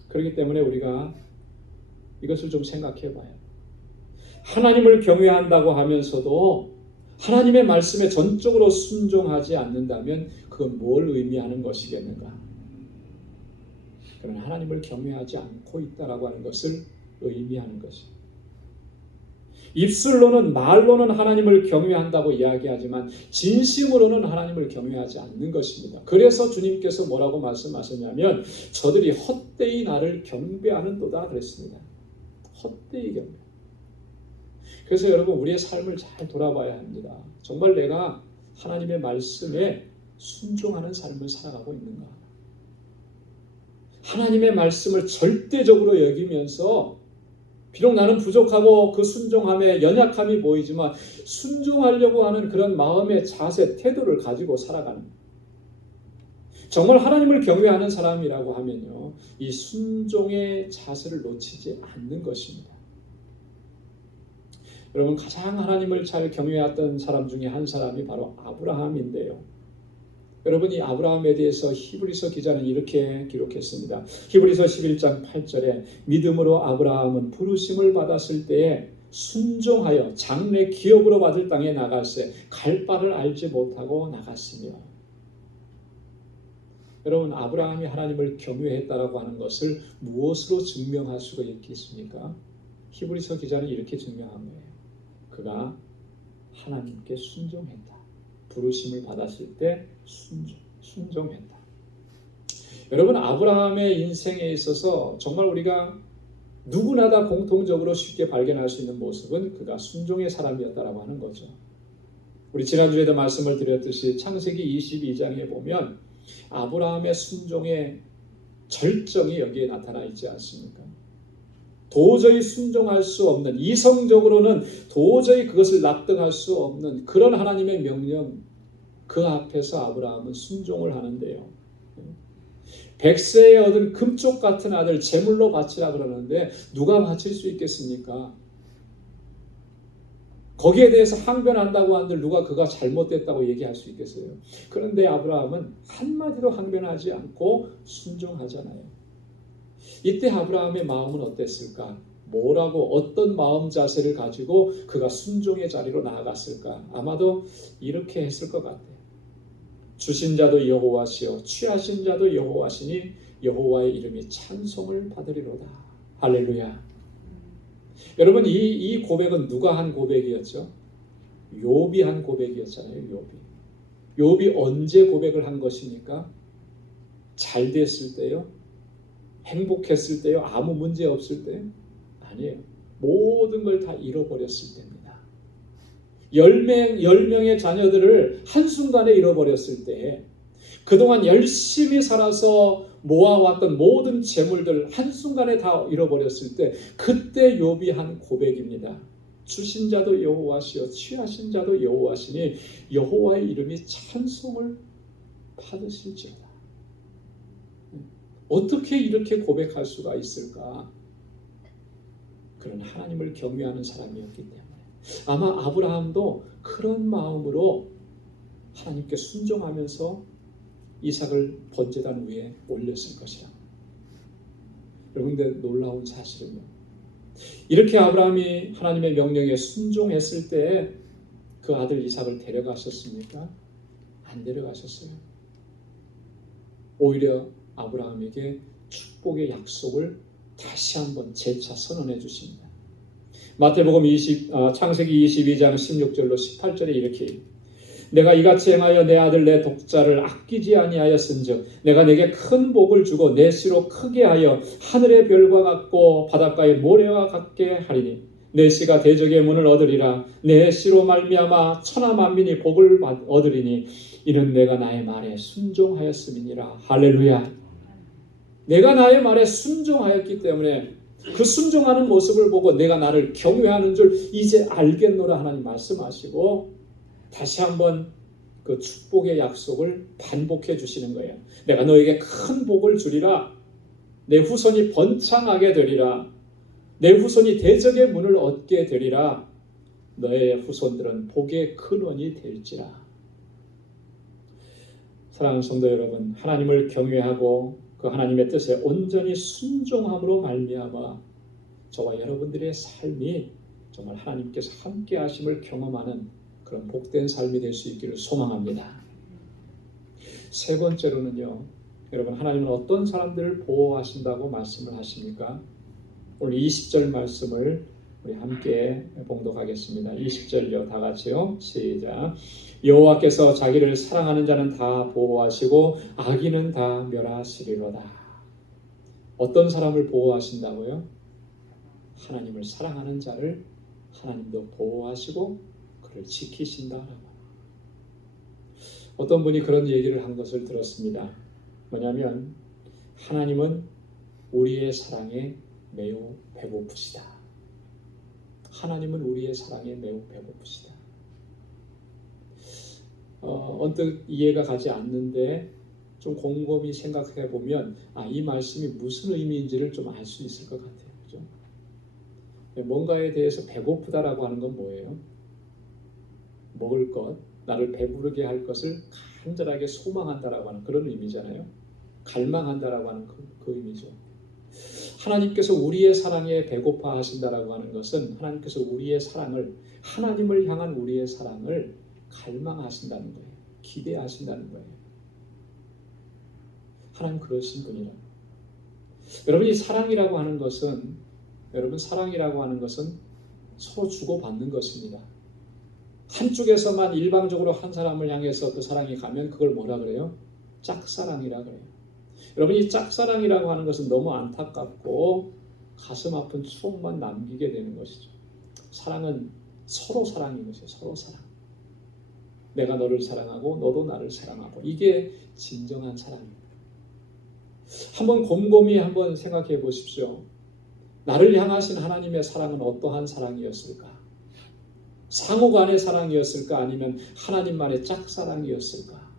그렇기 때문에 우리가 이것을 좀 생각해 봐요. 하나님을 경외한다고 하면서도 하나님의 말씀에 전적으로 순종하지 않는다면 그건 뭘 의미하는 것이겠는가? 그는 하나님을 경외하지 않고 있다라고 하는 것을 의미하는 것입니다. 입술로는 말로는 하나님을 경외한다고 이야기하지만 진심으로는 하나님을 경외하지 않는 것입니다. 그래서 주님께서 뭐라고 말씀하셨냐면 저들이 헛되이 나를 경배하는도다 그랬습니다. 헛되이 경배. 그래서 여러분, 우리의 삶을 잘 돌아봐야 합니다. 정말 내가 하나님의 말씀에 순종하는 삶을 살아가고 있는가? 하나님의 말씀을 절대적으로 여기면서 비록 나는 부족하고 그 순종함에 연약함이 보이지만 순종하려고 하는 그런 마음의 자세, 태도를 가지고 살아가는 거예요. 정말 하나님을 경외하는 사람이라고 하면요, 이 순종의 자세를 놓치지 않는 것입니다. 여러분, 가장 하나님을 잘 경외했던 사람 중에 한 사람이 바로 아브라함인데요. 여러분, 이 아브라함에 대해서 히브리서 기자는 이렇게 기록했습니다. 히브리서 11장 8절에 믿음으로 아브라함은 부르심을 받았을 때에 순종하여 장래 기업으로 받을 땅에 나갈새 갈 바를 알지 못하고 나갔으며. 여러분, 아브라함이 하나님을 경외했다라고 하는 것을 무엇으로 증명할 수가 있겠습니까? 히브리서 기자는 이렇게 증명한 거예요. 그가 하나님께 순종했다. 부르심을 받았을 때 순종했다. 여러분, 아브라함의 인생에 있어서 정말 우리가 누구나 다 공통적으로 쉽게 발견할 수 있는 모습은 그가 순종의 사람이었다라고 하는 거죠. 우리 지난주에도 말씀을 드렸듯이 창세기 22장에 보면 아브라함의 순종의 절정이 여기에 나타나 있지 않습니까? 도저히 순종할 수 없는, 이성적으로는 도저히 그것을 납득할 수 없는 그런 하나님의 명령, 그 앞에서 아브라함은 순종을 하는데요. 100세에 얻은 금쪽 같은 아들 제물로 바치라 그러는데 누가 바칠 수 있겠습니까? 거기에 대해서 항변한다고 한들 누가 그가 잘못됐다고 얘기할 수 있겠어요? 그런데 아브라함은 한마디도 항변하지 않고 순종하잖아요. 이때 아브라함의 마음은 어땠을까? 뭐라고, 어떤 마음 자세를 가지고 그가 순종의 자리로 나아갔을까? 아마도 이렇게 했을 것 같아요. 주신 자도 여호와시요 취하신 자도 여호와시니 여호와의 이름이 찬송을 받으리로다. 할렐루야. 여러분, 이 고백은 누가 한 고백이었죠? 욥이 한 고백이었잖아요. 욥이 언제 고백을 한 것입니까? 잘 됐을 때요? 행복했을 때요? 아무 문제 없을 때요? 아니에요. 모든 걸 다 잃어버렸을 때입니다. 10명의 자녀들을 한순간에 잃어버렸을 때, 그동안 열심히 살아서 모아왔던 모든 재물들 한순간에 다 잃어버렸을 때, 그때 욥이 한 고백입니다. 주신 자도 여호와시요 취하신 자도 여호와시니 여호와의 이름이 찬송을 받으실지어다. 어떻게 이렇게 고백할 수가 있을까? 그런 하나님을 경외하는 사람이었기 때문에. 아마 아브라함도 그런 마음으로 하나님께 순종하면서 이삭을 번제단 위에 올렸을 것이라. 여러분들, 놀라운 사실은요, 이렇게 아브라함이 하나님의 명령에 순종했을 때 그 아들 이삭을 데려가셨습니까? 안 데려가셨어요. 오히려 아브라함에게 축복의 약속을 다시 한번 재차 선언해 주십니다. 마태복음 창세기 22장 16절로 18절에 이렇게, 내가 이같이 행하여 내 아들 내 독자를 아끼지 아니하였은즉 내가 내게 큰 복을 주고 내 씨로 크게 하여 하늘의 별과 같고 바닷가의 모래와 같게 하리니 내 씨가 대적의 문을 얻으리라. 내 씨로 말미암아 천하 만민이 복을 얻으리니 이는 내가 나의 말에 순종하였음이니라. 할렐루야. 내가 나의 말에 순종하였기 때문에 그 순종하는 모습을 보고 내가 나를 경외하는 줄 이제 알겠노라 하나님 말씀하시고 다시 한번 그 축복의 약속을 반복해 주시는 거예요. 내가 너에게 큰 복을 주리라. 내 후손이 번창하게 되리라. 내 후손이 대적의 문을 얻게 되리라. 너의 후손들은 복의 근원이 될지라. 사랑하는 성도 여러분, 하나님을 경외하고 그 하나님의 뜻에 온전히 순종함으로 말미암아 저와 여러분들의 삶이 정말 하나님께서 함께 하심을 경험하는 그런 복된 삶이 될 수 있기를 소망합니다. 세 번째로는요, 여러분, 하나님은 어떤 사람들을 보호하신다고 말씀을 하십니까? 오늘 20절 말씀을 우리 함께 봉독하겠습니다. 20절요, 다 같이요. 시작. 여호와께서 자기를 사랑하는 자는 다 보호하시고 악인은 다 멸하시리로다. 어떤 사람을 보호하신다고요? 하나님을 사랑하는 자를 하나님도 보호하시고 그를 지키신다라고. 어떤 분이 그런 얘기를 한 것을 들었습니다. 뭐냐면, 하나님은 우리의 사랑에 매우 배고프시다. 하나님은 우리의 사랑에 매우 배고프시다. 언뜻 이해가 가지 않는데 좀 곰곰이 생각해 보면 이 말씀이 무슨 의미인지를 좀 알 수 있을 것 같아요. 그죠? 뭔가에 대해서 배고프다라고 하는 건 뭐예요? 먹을 것, 나를 배부르게 할 것을 간절하게 소망한다라고 하는 그런 의미잖아요. 갈망한다라고 하는 그 의미죠. 하나님께서 우리의 사랑에 배고파 하신다라고 하는 것은 하나님께서 우리의 사랑을, 하나님을 향한 우리의 사랑을 갈망하신다는 거예요. 기대하신다는 거예요. 하나님 그러신 분이라. 여러분, 이 사랑이라고 하는 것은, 사랑이라고 하는 것은 서로 주고받는 것입니다. 한쪽에서만 일방적으로 한 사람을 향해서 그 사랑이 가면 그걸 뭐라 그래요? 짝사랑이라 그래요. 여러분, 이 짝사랑이라고 하는 것은 너무 안타깝고 가슴 아픈 추억만 남기게 되는 것이죠. 사랑은 서로 사랑인 것이에요. 서로 사랑. 내가 너를 사랑하고 너도 나를 사랑하고. 이게 진정한 사랑입니다. 한번 곰곰이 한번 생각해 보십시오. 나를 향하신 하나님의 사랑은 어떠한 사랑이었을까? 상호 간의 사랑이었을까? 아니면 하나님만의 짝사랑이었을까?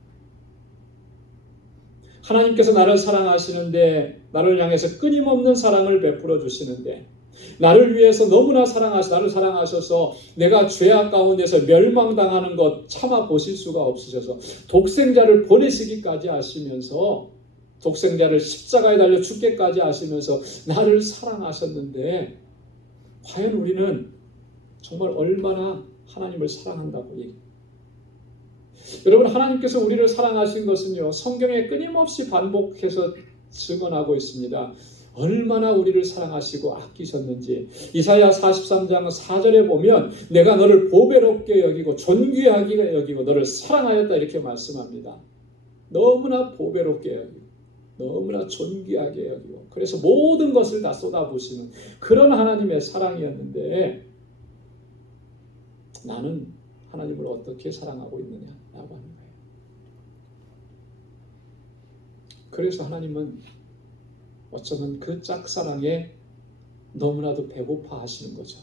하나님께서 나를 사랑하시는데, 나를 향해서 끊임없는 사랑을 베풀어 주시는데, 나를 위해서 너무나 나를 사랑하셔서 내가 죄악 가운데서 멸망당하는 것 참아 보실 수가 없으셔서 독생자를 보내시기까지 하시면서, 독생자를 십자가에 달려 죽게까지 하시면서 나를 사랑하셨는데, 과연 우리는 정말 얼마나 하나님을 사랑한다고 얘기해요. 여러분, 하나님께서 우리를 사랑하신 것은요, 성경에 끊임없이 반복해서 증언하고 있습니다. 얼마나 우리를 사랑하시고 아끼셨는지. 이사야 43장 4절에 보면 내가 너를 보배롭게 여기고 존귀하게 여기고 너를 사랑하였다, 이렇게 말씀합니다. 너무나 보배롭게 여기고 너무나 존귀하게 여기고, 그래서 모든 것을 다 쏟아부으시는 그런 하나님의 사랑이었는데, 나는 하나님을 어떻게 사랑하고 있느냐라고 하는 거예요. 그래서 하나님은 어쩌면 그 짝사랑에 너무나도 배고파 하시는 거죠.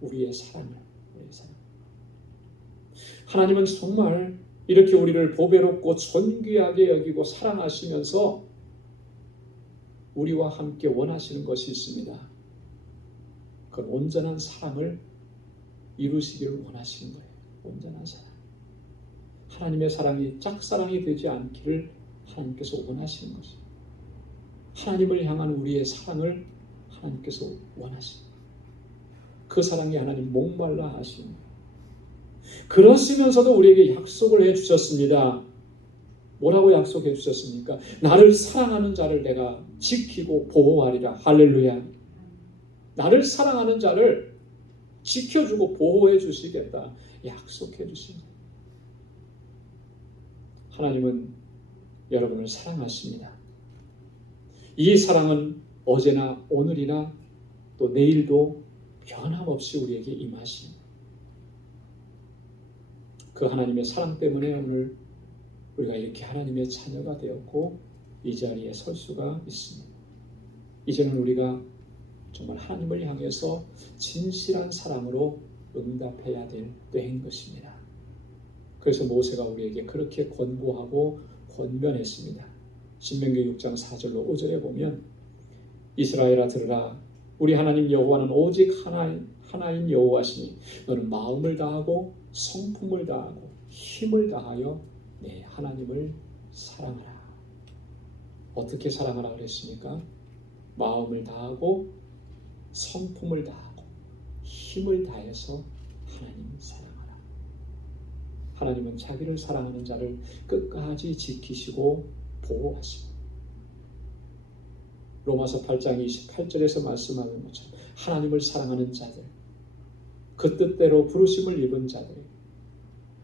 우리의 사랑을. 하나님은 정말 이렇게 우리를 보배롭고 존귀하게 여기고 사랑하시면서 우리와 함께 원하시는 것이 있습니다. 그건 온전한 사랑을 이루시기를 원하시는 거예요. 온전한 사랑. 하나님의 사랑이 짝사랑이 되지 않기를 하나님께서 원하시는 것이에요. 하나님을 향한 우리의 사랑을 하나님께서 원하시는 거예요. 그 사랑에 하나님 목말라 하시는 거예요. 그러시면서도 우리에게 약속을 해주셨습니다. 뭐라고 약속해 주셨습니까? 나를 사랑하는 자를 내가 지키고 보호하리라. 할렐루야. 나를 사랑하는 자를 지켜주고 보호해 주시겠다 약속해 주신 거예요. 하나님은 여러분을 사랑하십니다. 이 사랑은 어제나 오늘이나 또 내일도 변함없이 우리에게 임하십니다. 그 하나님의 사랑 때문에 오늘 우리가 이렇게 하나님의 자녀가 되었고 이 자리에 설 수가 있습니다. 이제는 우리가 정말 하나님을 향해서 진실한 사랑으로 응답해야 될 때인 것입니다. 그래서 모세가 우리에게 그렇게 권고하고 권면했습니다. 신명기 6장 4절로 5절에 보면 이스라엘아 들으라. 우리 하나님 여호와는 오직 하나인 여호와시니 너는 마음을 다하고 성품을 다하고 힘을 다하여 내 하나님을 사랑하라. 어떻게 사랑하라 그랬습니까? 마음을 다하고 성품을 다하고 힘을 다해서 하나님을 사랑하라. 하나님은 자기를 사랑하는 자를 끝까지 지키시고 보호하시고, 로마서 8장 28절에서 말씀하는 것처럼 하나님을 사랑하는 자들, 그 뜻대로 부르심을 입은 자들,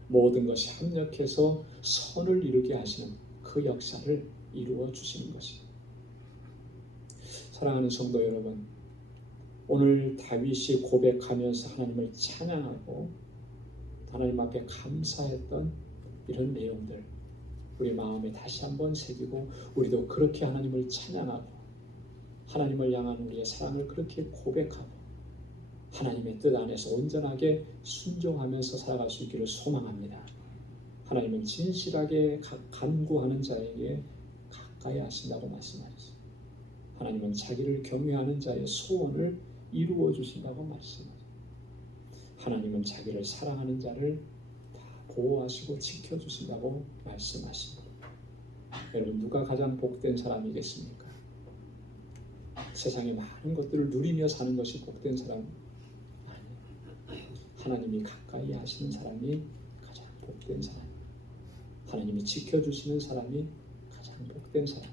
모든 것이 합력해서 선을 이루게 하시는 그 역사를 이루어 주시는 것입니다. 사랑하는 성도 여러분, 오늘 다윗이 고백하면서 하나님을 찬양하고 하나님 앞에 감사했던 이런 내용들 우리 마음에 다시 한번 새기고, 우리도 그렇게 하나님을 찬양하고 하나님을 향한 우리의 사랑을 그렇게 고백하고 하나님의 뜻 안에서 온전하게 순종하면서 살아갈 수 있기를 소망합니다. 하나님은 진실하게 간구하는 자에게 가까이 하신다고 말씀하셨습니다. 하나님은 자기를 경외하는 자의 소원을 이루어 주신다고 말씀하셨습니다. 하나님은 자기를 사랑하는 자를 다 보호하시고 지켜주신다고 말씀하십니다. 여러분, 누가 가장 복된 사람이겠습니까? 세상의 많은 것들을 누리며 사는 것이 복된 사람 아니에요. 하나님이 가까이 하시는 사람이 가장 복된 사람, 하나님이 지켜주시는 사람이 가장 복된 사람,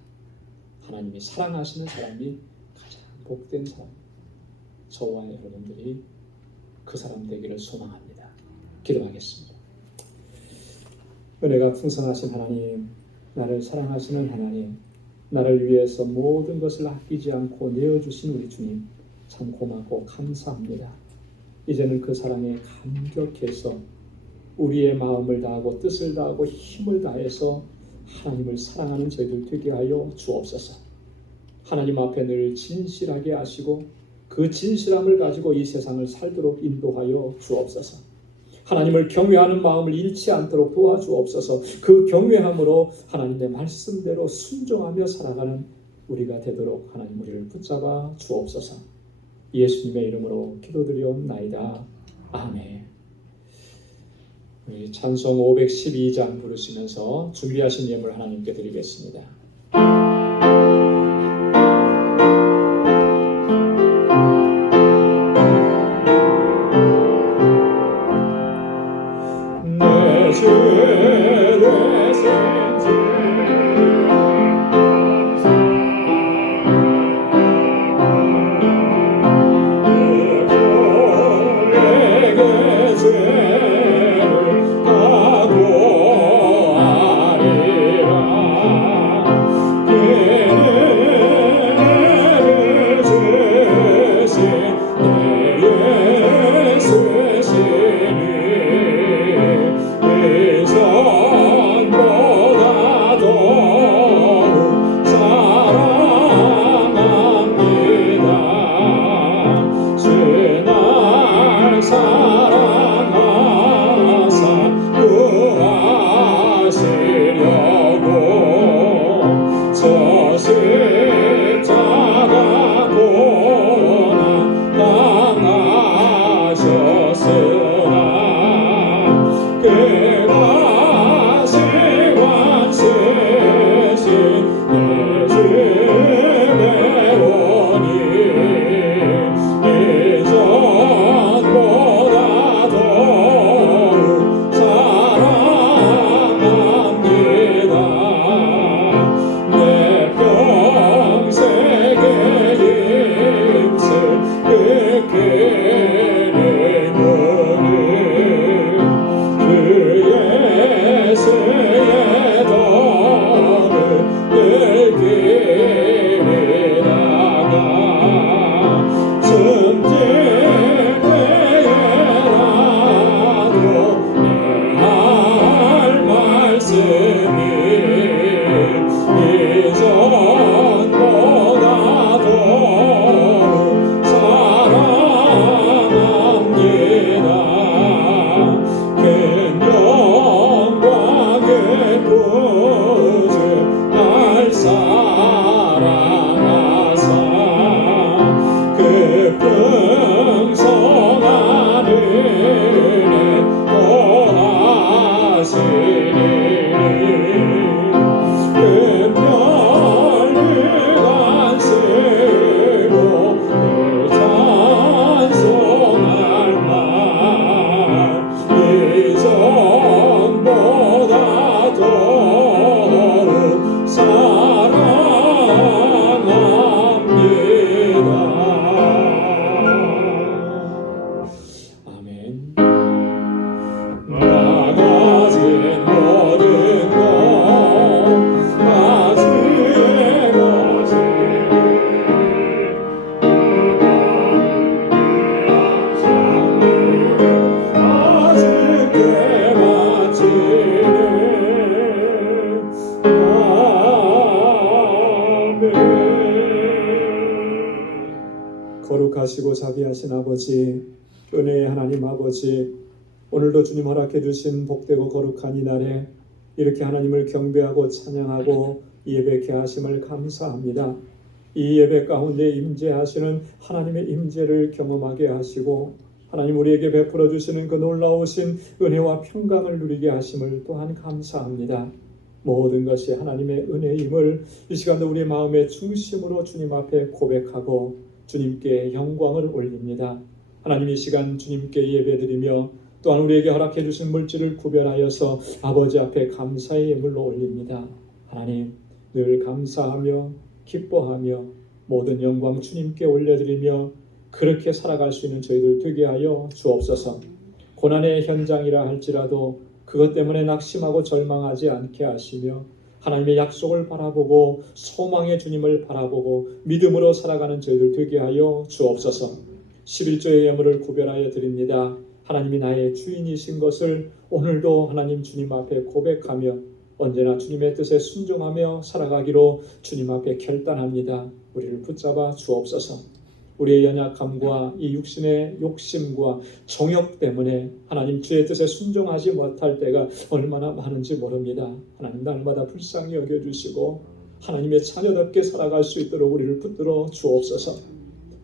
하나님이 사랑하시는 사람이 가장 복된 사람. 저와 여러분들이 그 사람 되기를 소망합니다. 기도하겠습니다. 은혜가 풍성하신 하나님, 나를 사랑하시는 하나님, 나를 위해서 모든 것을 아끼지 않고 내어주신 우리 주님, 참 고맙고 감사합니다. 이제는 그 사랑에 감격해서 우리의 마음을 다하고 뜻을 다하고 힘을 다해서 하나님을 사랑하는 저희들 되게 하여 주옵소서. 하나님 앞에 늘 진실하게 하시고 그 진실함을 가지고 이 세상을 살도록 인도하여 주옵소서. 하나님을 경외하는 마음을 잃지 않도록 도와주옵소서. 그 경외함으로 하나님의 말씀대로 순종하며 살아가는 우리가 되도록 하나님 우리를 붙잡아 주옵소서. 예수님의 이름으로 기도드리옵나이다. 아멘. 우리 찬송 512장 부르시면서 준비하신 예물 하나님께 드리겠습니다. 내 죄를 거룩하시고 자비하신 아버지, 은혜의 하나님 아버지, 오늘도 주님 허락해 주신 복되고 거룩한 이 날에 이렇게 하나님을 경배하고 찬양하고 예배케 하심을 감사합니다. 이 예배 가운데 임재하시는 하나님의 임재를 경험하게 하시고 하나님 우리에게 베풀어 주시는 그 놀라우신 은혜와 평강을 누리게 하심을 또한 감사합니다. 모든 것이 하나님의 은혜임을 이 시간도 우리 마음의 중심으로 주님 앞에 고백하고 주님께 영광을 올립니다. 하나님 이 시간 주님께 예배드리며 또한 우리에게 허락해 주신 물질을 구별하여서 아버지 앞에 감사의 예물로 올립니다. 하나님 늘 감사하며 기뻐하며 모든 영광 주님께 올려드리며 그렇게 살아갈 수 있는 저희들 되게 하여 주옵소서. 고난의 현장이라 할지라도 그것 때문에 낙심하고 절망하지 않게 하시며 하나님의 약속을 바라보고 소망의 주님을 바라보고 믿음으로 살아가는 저희들 되게 하여 주옵소서. 11조의 예물을 구별하여 드립니다. 하나님이 나의 주인이신 것을 오늘도 하나님 주님 앞에 고백하며 언제나 주님의 뜻에 순종하며 살아가기로 주님 앞에 결단합니다. 우리를 붙잡아 주옵소서. 우리의 연약함과 이 육신의 욕심과 정욕 때문에 하나님 주의 뜻에 순종하지 못할 때가 얼마나 많은지 모릅니다. 하나님 날마다 불쌍히 여겨주시고 하나님의 자녀답게 살아갈 수 있도록 우리를 붙들어 주옵소서.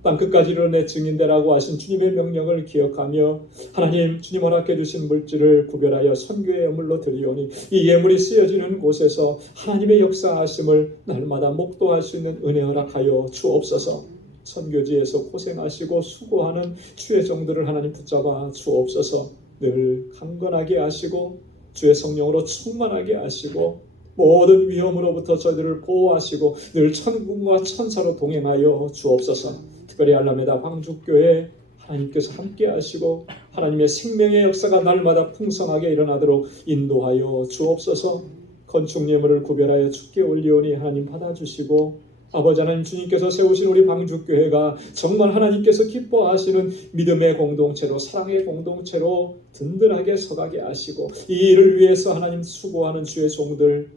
땅끝까지 이르러 증인되라고 하신 주님의 명령을 기억하며 하나님 주님 허락해 주신 물질을 구별하여 선교의 예물로 드리오니 이 예물이 쓰여지는 곳에서 하나님의 역사하심을 날마다 목도할 수 있는 은혜 허락하여 주옵소서. 선교지에서 고생하시고 수고하는 주의 종들을 하나님 붙잡아 주옵소서. 늘 강건하게 하시고 주의 성령으로 충만하게 하시고 모든 위험으로부터 저희들을 보호하시고 늘 천군과 천사로 동행하여 주옵소서. 특별히 알라메다 방주교회 하나님께서 함께 하시고 하나님의 생명의 역사가 날마다 풍성하게 일어나도록 인도하여 주옵소서. 건축 예물을 구별하여 주께 올리오니 하나님 받아주시고 아버지 하나님 주님께서 세우신 우리 방주교회가 정말 하나님께서 기뻐하시는 믿음의 공동체로 사랑의 공동체로 든든하게 서가게 하시고 이 일을 위해서 하나님 수고하는 주의 종들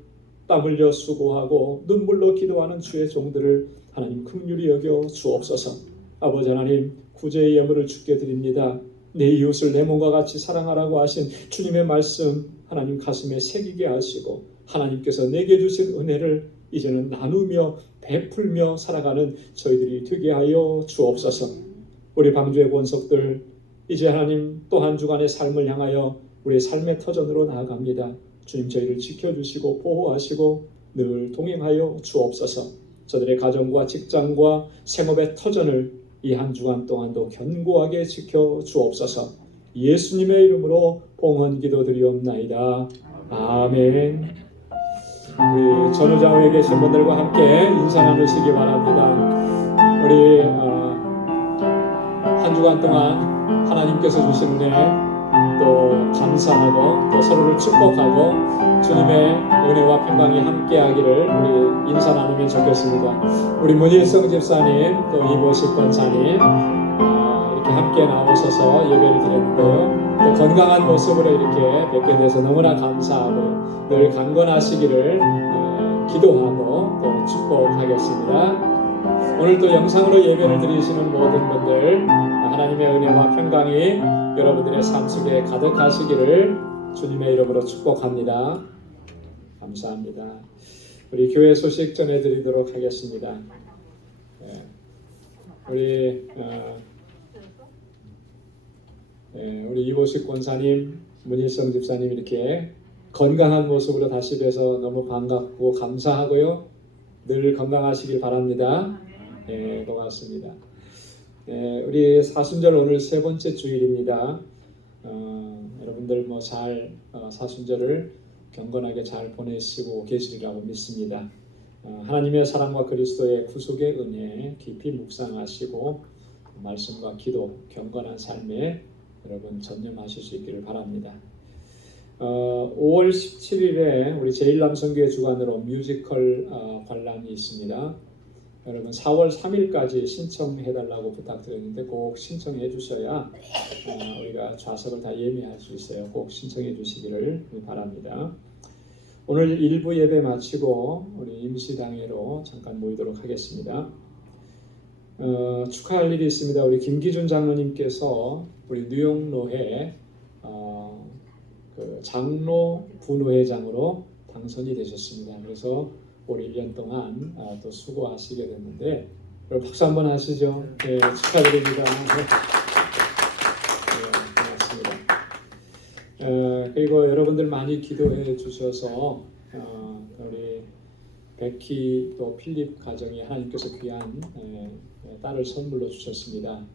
땀 흘려 수고하고 눈물로 기도하는 주의 종들을 하나님 긍휼히 여겨 주옵소서. 아버지 하나님 구제의 예물을 주께 드립니다. 내 이웃을 내 몸과 같이 사랑하라고 하신 주님의 말씀 하나님 가슴에 새기게 하시고 하나님께서 내게 주신 은혜를 이제는 나누며 베풀며 살아가는 저희들이 되게 하여 주옵소서. 우리 방주의 권속들 이제 하나님 또 한 주간의 삶을 향하여 우리의 삶의 터전으로 나아갑니다. 주님 저희를 지켜주시고 보호하시고 늘 동행하여 주옵소서. 저들의 가정과 직장과 생업의 터전을 이 한 주간 동안도 견고하게 지켜 주옵소서. 예수님의 이름으로 봉헌 기도드리옵나이다. 아멘. 우리 전우좌우에 계신 분들과 함께 인사 나누시기 바랍니다. 우리 한 주간 동안 하나님께서 주신 은혜 또 감사하고 또 서로를 축복하고 주님의 은혜와 평강이 함께하기를 우리 인사 나누면 좋겠습니다. 우리 문일성 집사님 또 이보식 권사님 이렇게 함께 나오셔서 예배를 드렸는데요. 또 건강한 모습으로 이렇게 뵙게 돼서 너무나 감사하고 늘 강건하시기를 기도하고 또 축복하겠습니다. 오늘 또 영상으로 예배를 드리시는 모든 분들 하나님의 은혜와 평강이 여러분들의 삶 속에 가득하시기를 주님의 이름으로 축복합니다. 감사합니다. 우리 교회 소식 전해드리도록 하겠습니다. 우리 이보식 권사님, 문일성 집사님 이렇게 건강한 모습으로 다시 뵈서 너무 반갑고 감사하고요. 늘 건강하시길 바랍니다. 고맙습니다. 우리 사순절 오늘 세 번째 주일입니다. 여러분들 잘 사순절을 경건하게 잘 보내시고 계시리라고 믿습니다. 하나님의 사랑과 그리스도의 구속의 은혜 깊이 묵상하시고 말씀과 기도, 경건한 삶에 여러분 전념하실 수 있기를 바랍니다. 5월 17일에 우리 제1남성교회 주관으로 뮤지컬 관람이 있습니다. 여러분 4월 3일까지 신청해달라고 부탁드렸는데 꼭 신청해 주셔야 우리가 좌석을 다 예매할 수 있어요. 꼭 신청해 주시기를 바랍니다. 오늘 1부 예배 마치고 우리 임시당회로 잠깐 모이도록 하겠습니다. 축하할 일이 있습니다. 우리 김기준 장로님께서 우리 뉴욕노회 그 장로 분회장으로 당선이 되셨습니다. 그래서 올 1년 동안 또 수고하시게 됐는데 박수 한번 하시죠. 네, 축하드립니다. 고맙습니다. 그리고 여러분들 많이 기도해 주셔서 우리 베키 또 필립 가정에 하나님께서 귀한 딸을 선물로 주셨습니다.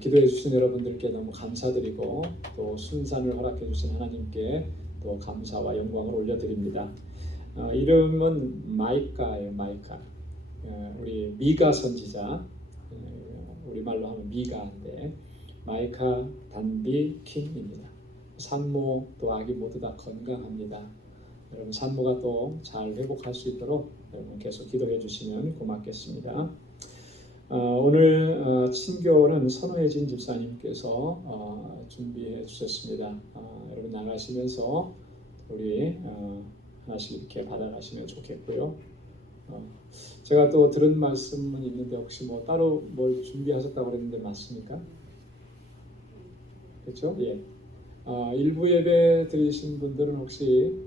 기도해 주신 여러분들께 너무 감사드리고 또 순산을 허락해 주신 하나님께 또 감사와 영광을 올려드립니다. 이름은 마이카예요. 마이카. 우리 미가 선지자, 우리말로 하면 미가인데 마이카 단비 킹입니다. 산모 또 아기 모두 다 건강합니다. 여러분 산모가 또 잘 회복할 수 있도록 여러분 계속 기도해 주시면 고맙겠습니다. 오늘 친교는 선호혜진 집사님께서 준비해 주셨습니다. 여러분 나가시면서 우리 하나씩 이렇게 받아가시면 좋겠고요. 제가 또 들은 말씀은 있는데 혹시 뭐 따로 뭘 준비하셨다고 그랬는데 맞습니까? 그렇죠? 예. 일부 예배 드리신 분들은 혹시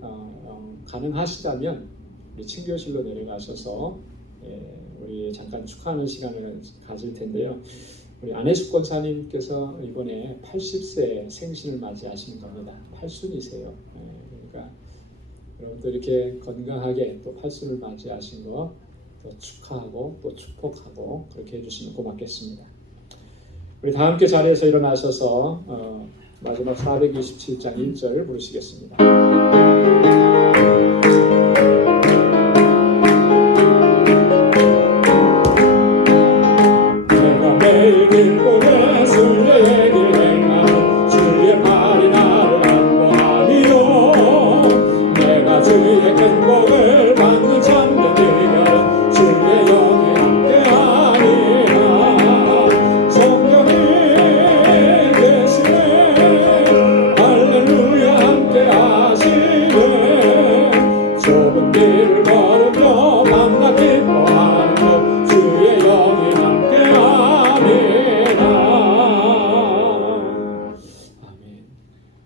가능하시다면 우리 친교실로 내려가셔서 우리 잠깐 축하하는 시간을 가질 텐데요. 우리 안혜숙 권사님께서 이번에 80세 생신을 맞이하시는 겁니다. 8순이세요. 그러니까 여러분들 이렇게 건강하게 또 8순을 맞이하신 거 또 축하하고 또 축복하고 그렇게 해주시면 고맙겠습니다. 우리 다 함께 자리에서 일어나셔서 마지막 427장 1절 부르시겠습니다. 내가 매일 길고는 순례의 길 행하는 주의 발이 나를 안보하리요. 내가 주의 큰 복을 받는 참된 비결은 주의 영이 함께하리라. 성령이 계시네 할렐루야 함께하시네. 좁은 길을 걸으며 만나 기뻐하는 것 주의 영이 함께하리라. 아멘.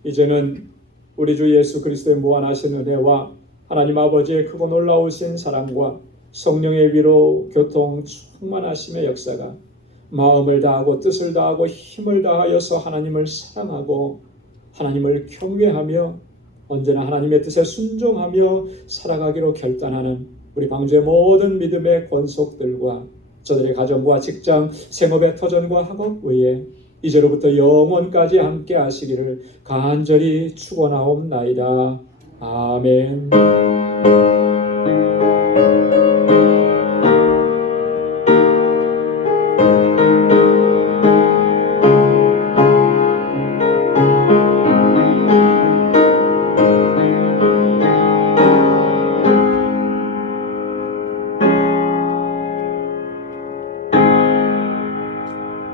이제는 우리 주 예수 그리스도의 무한하신 은혜와 하나님 아버지의 크고 놀라우신 사랑과 성령의 위로 교통 충만하심의 역사가 마음을 다하고 뜻을 다하고 힘을 다하여서 하나님을 사랑하고 하나님을 경외하며 언제나 하나님의 뜻에 순종하며 살아가기로 결단하는 우리 방주의 모든 믿음의 권속들과 저들의 가정과 직장, 생업의 터전과 학업 외에 이제로부터 영원까지 함께 하시기를 간절히 축원하옵나이다. 아멘.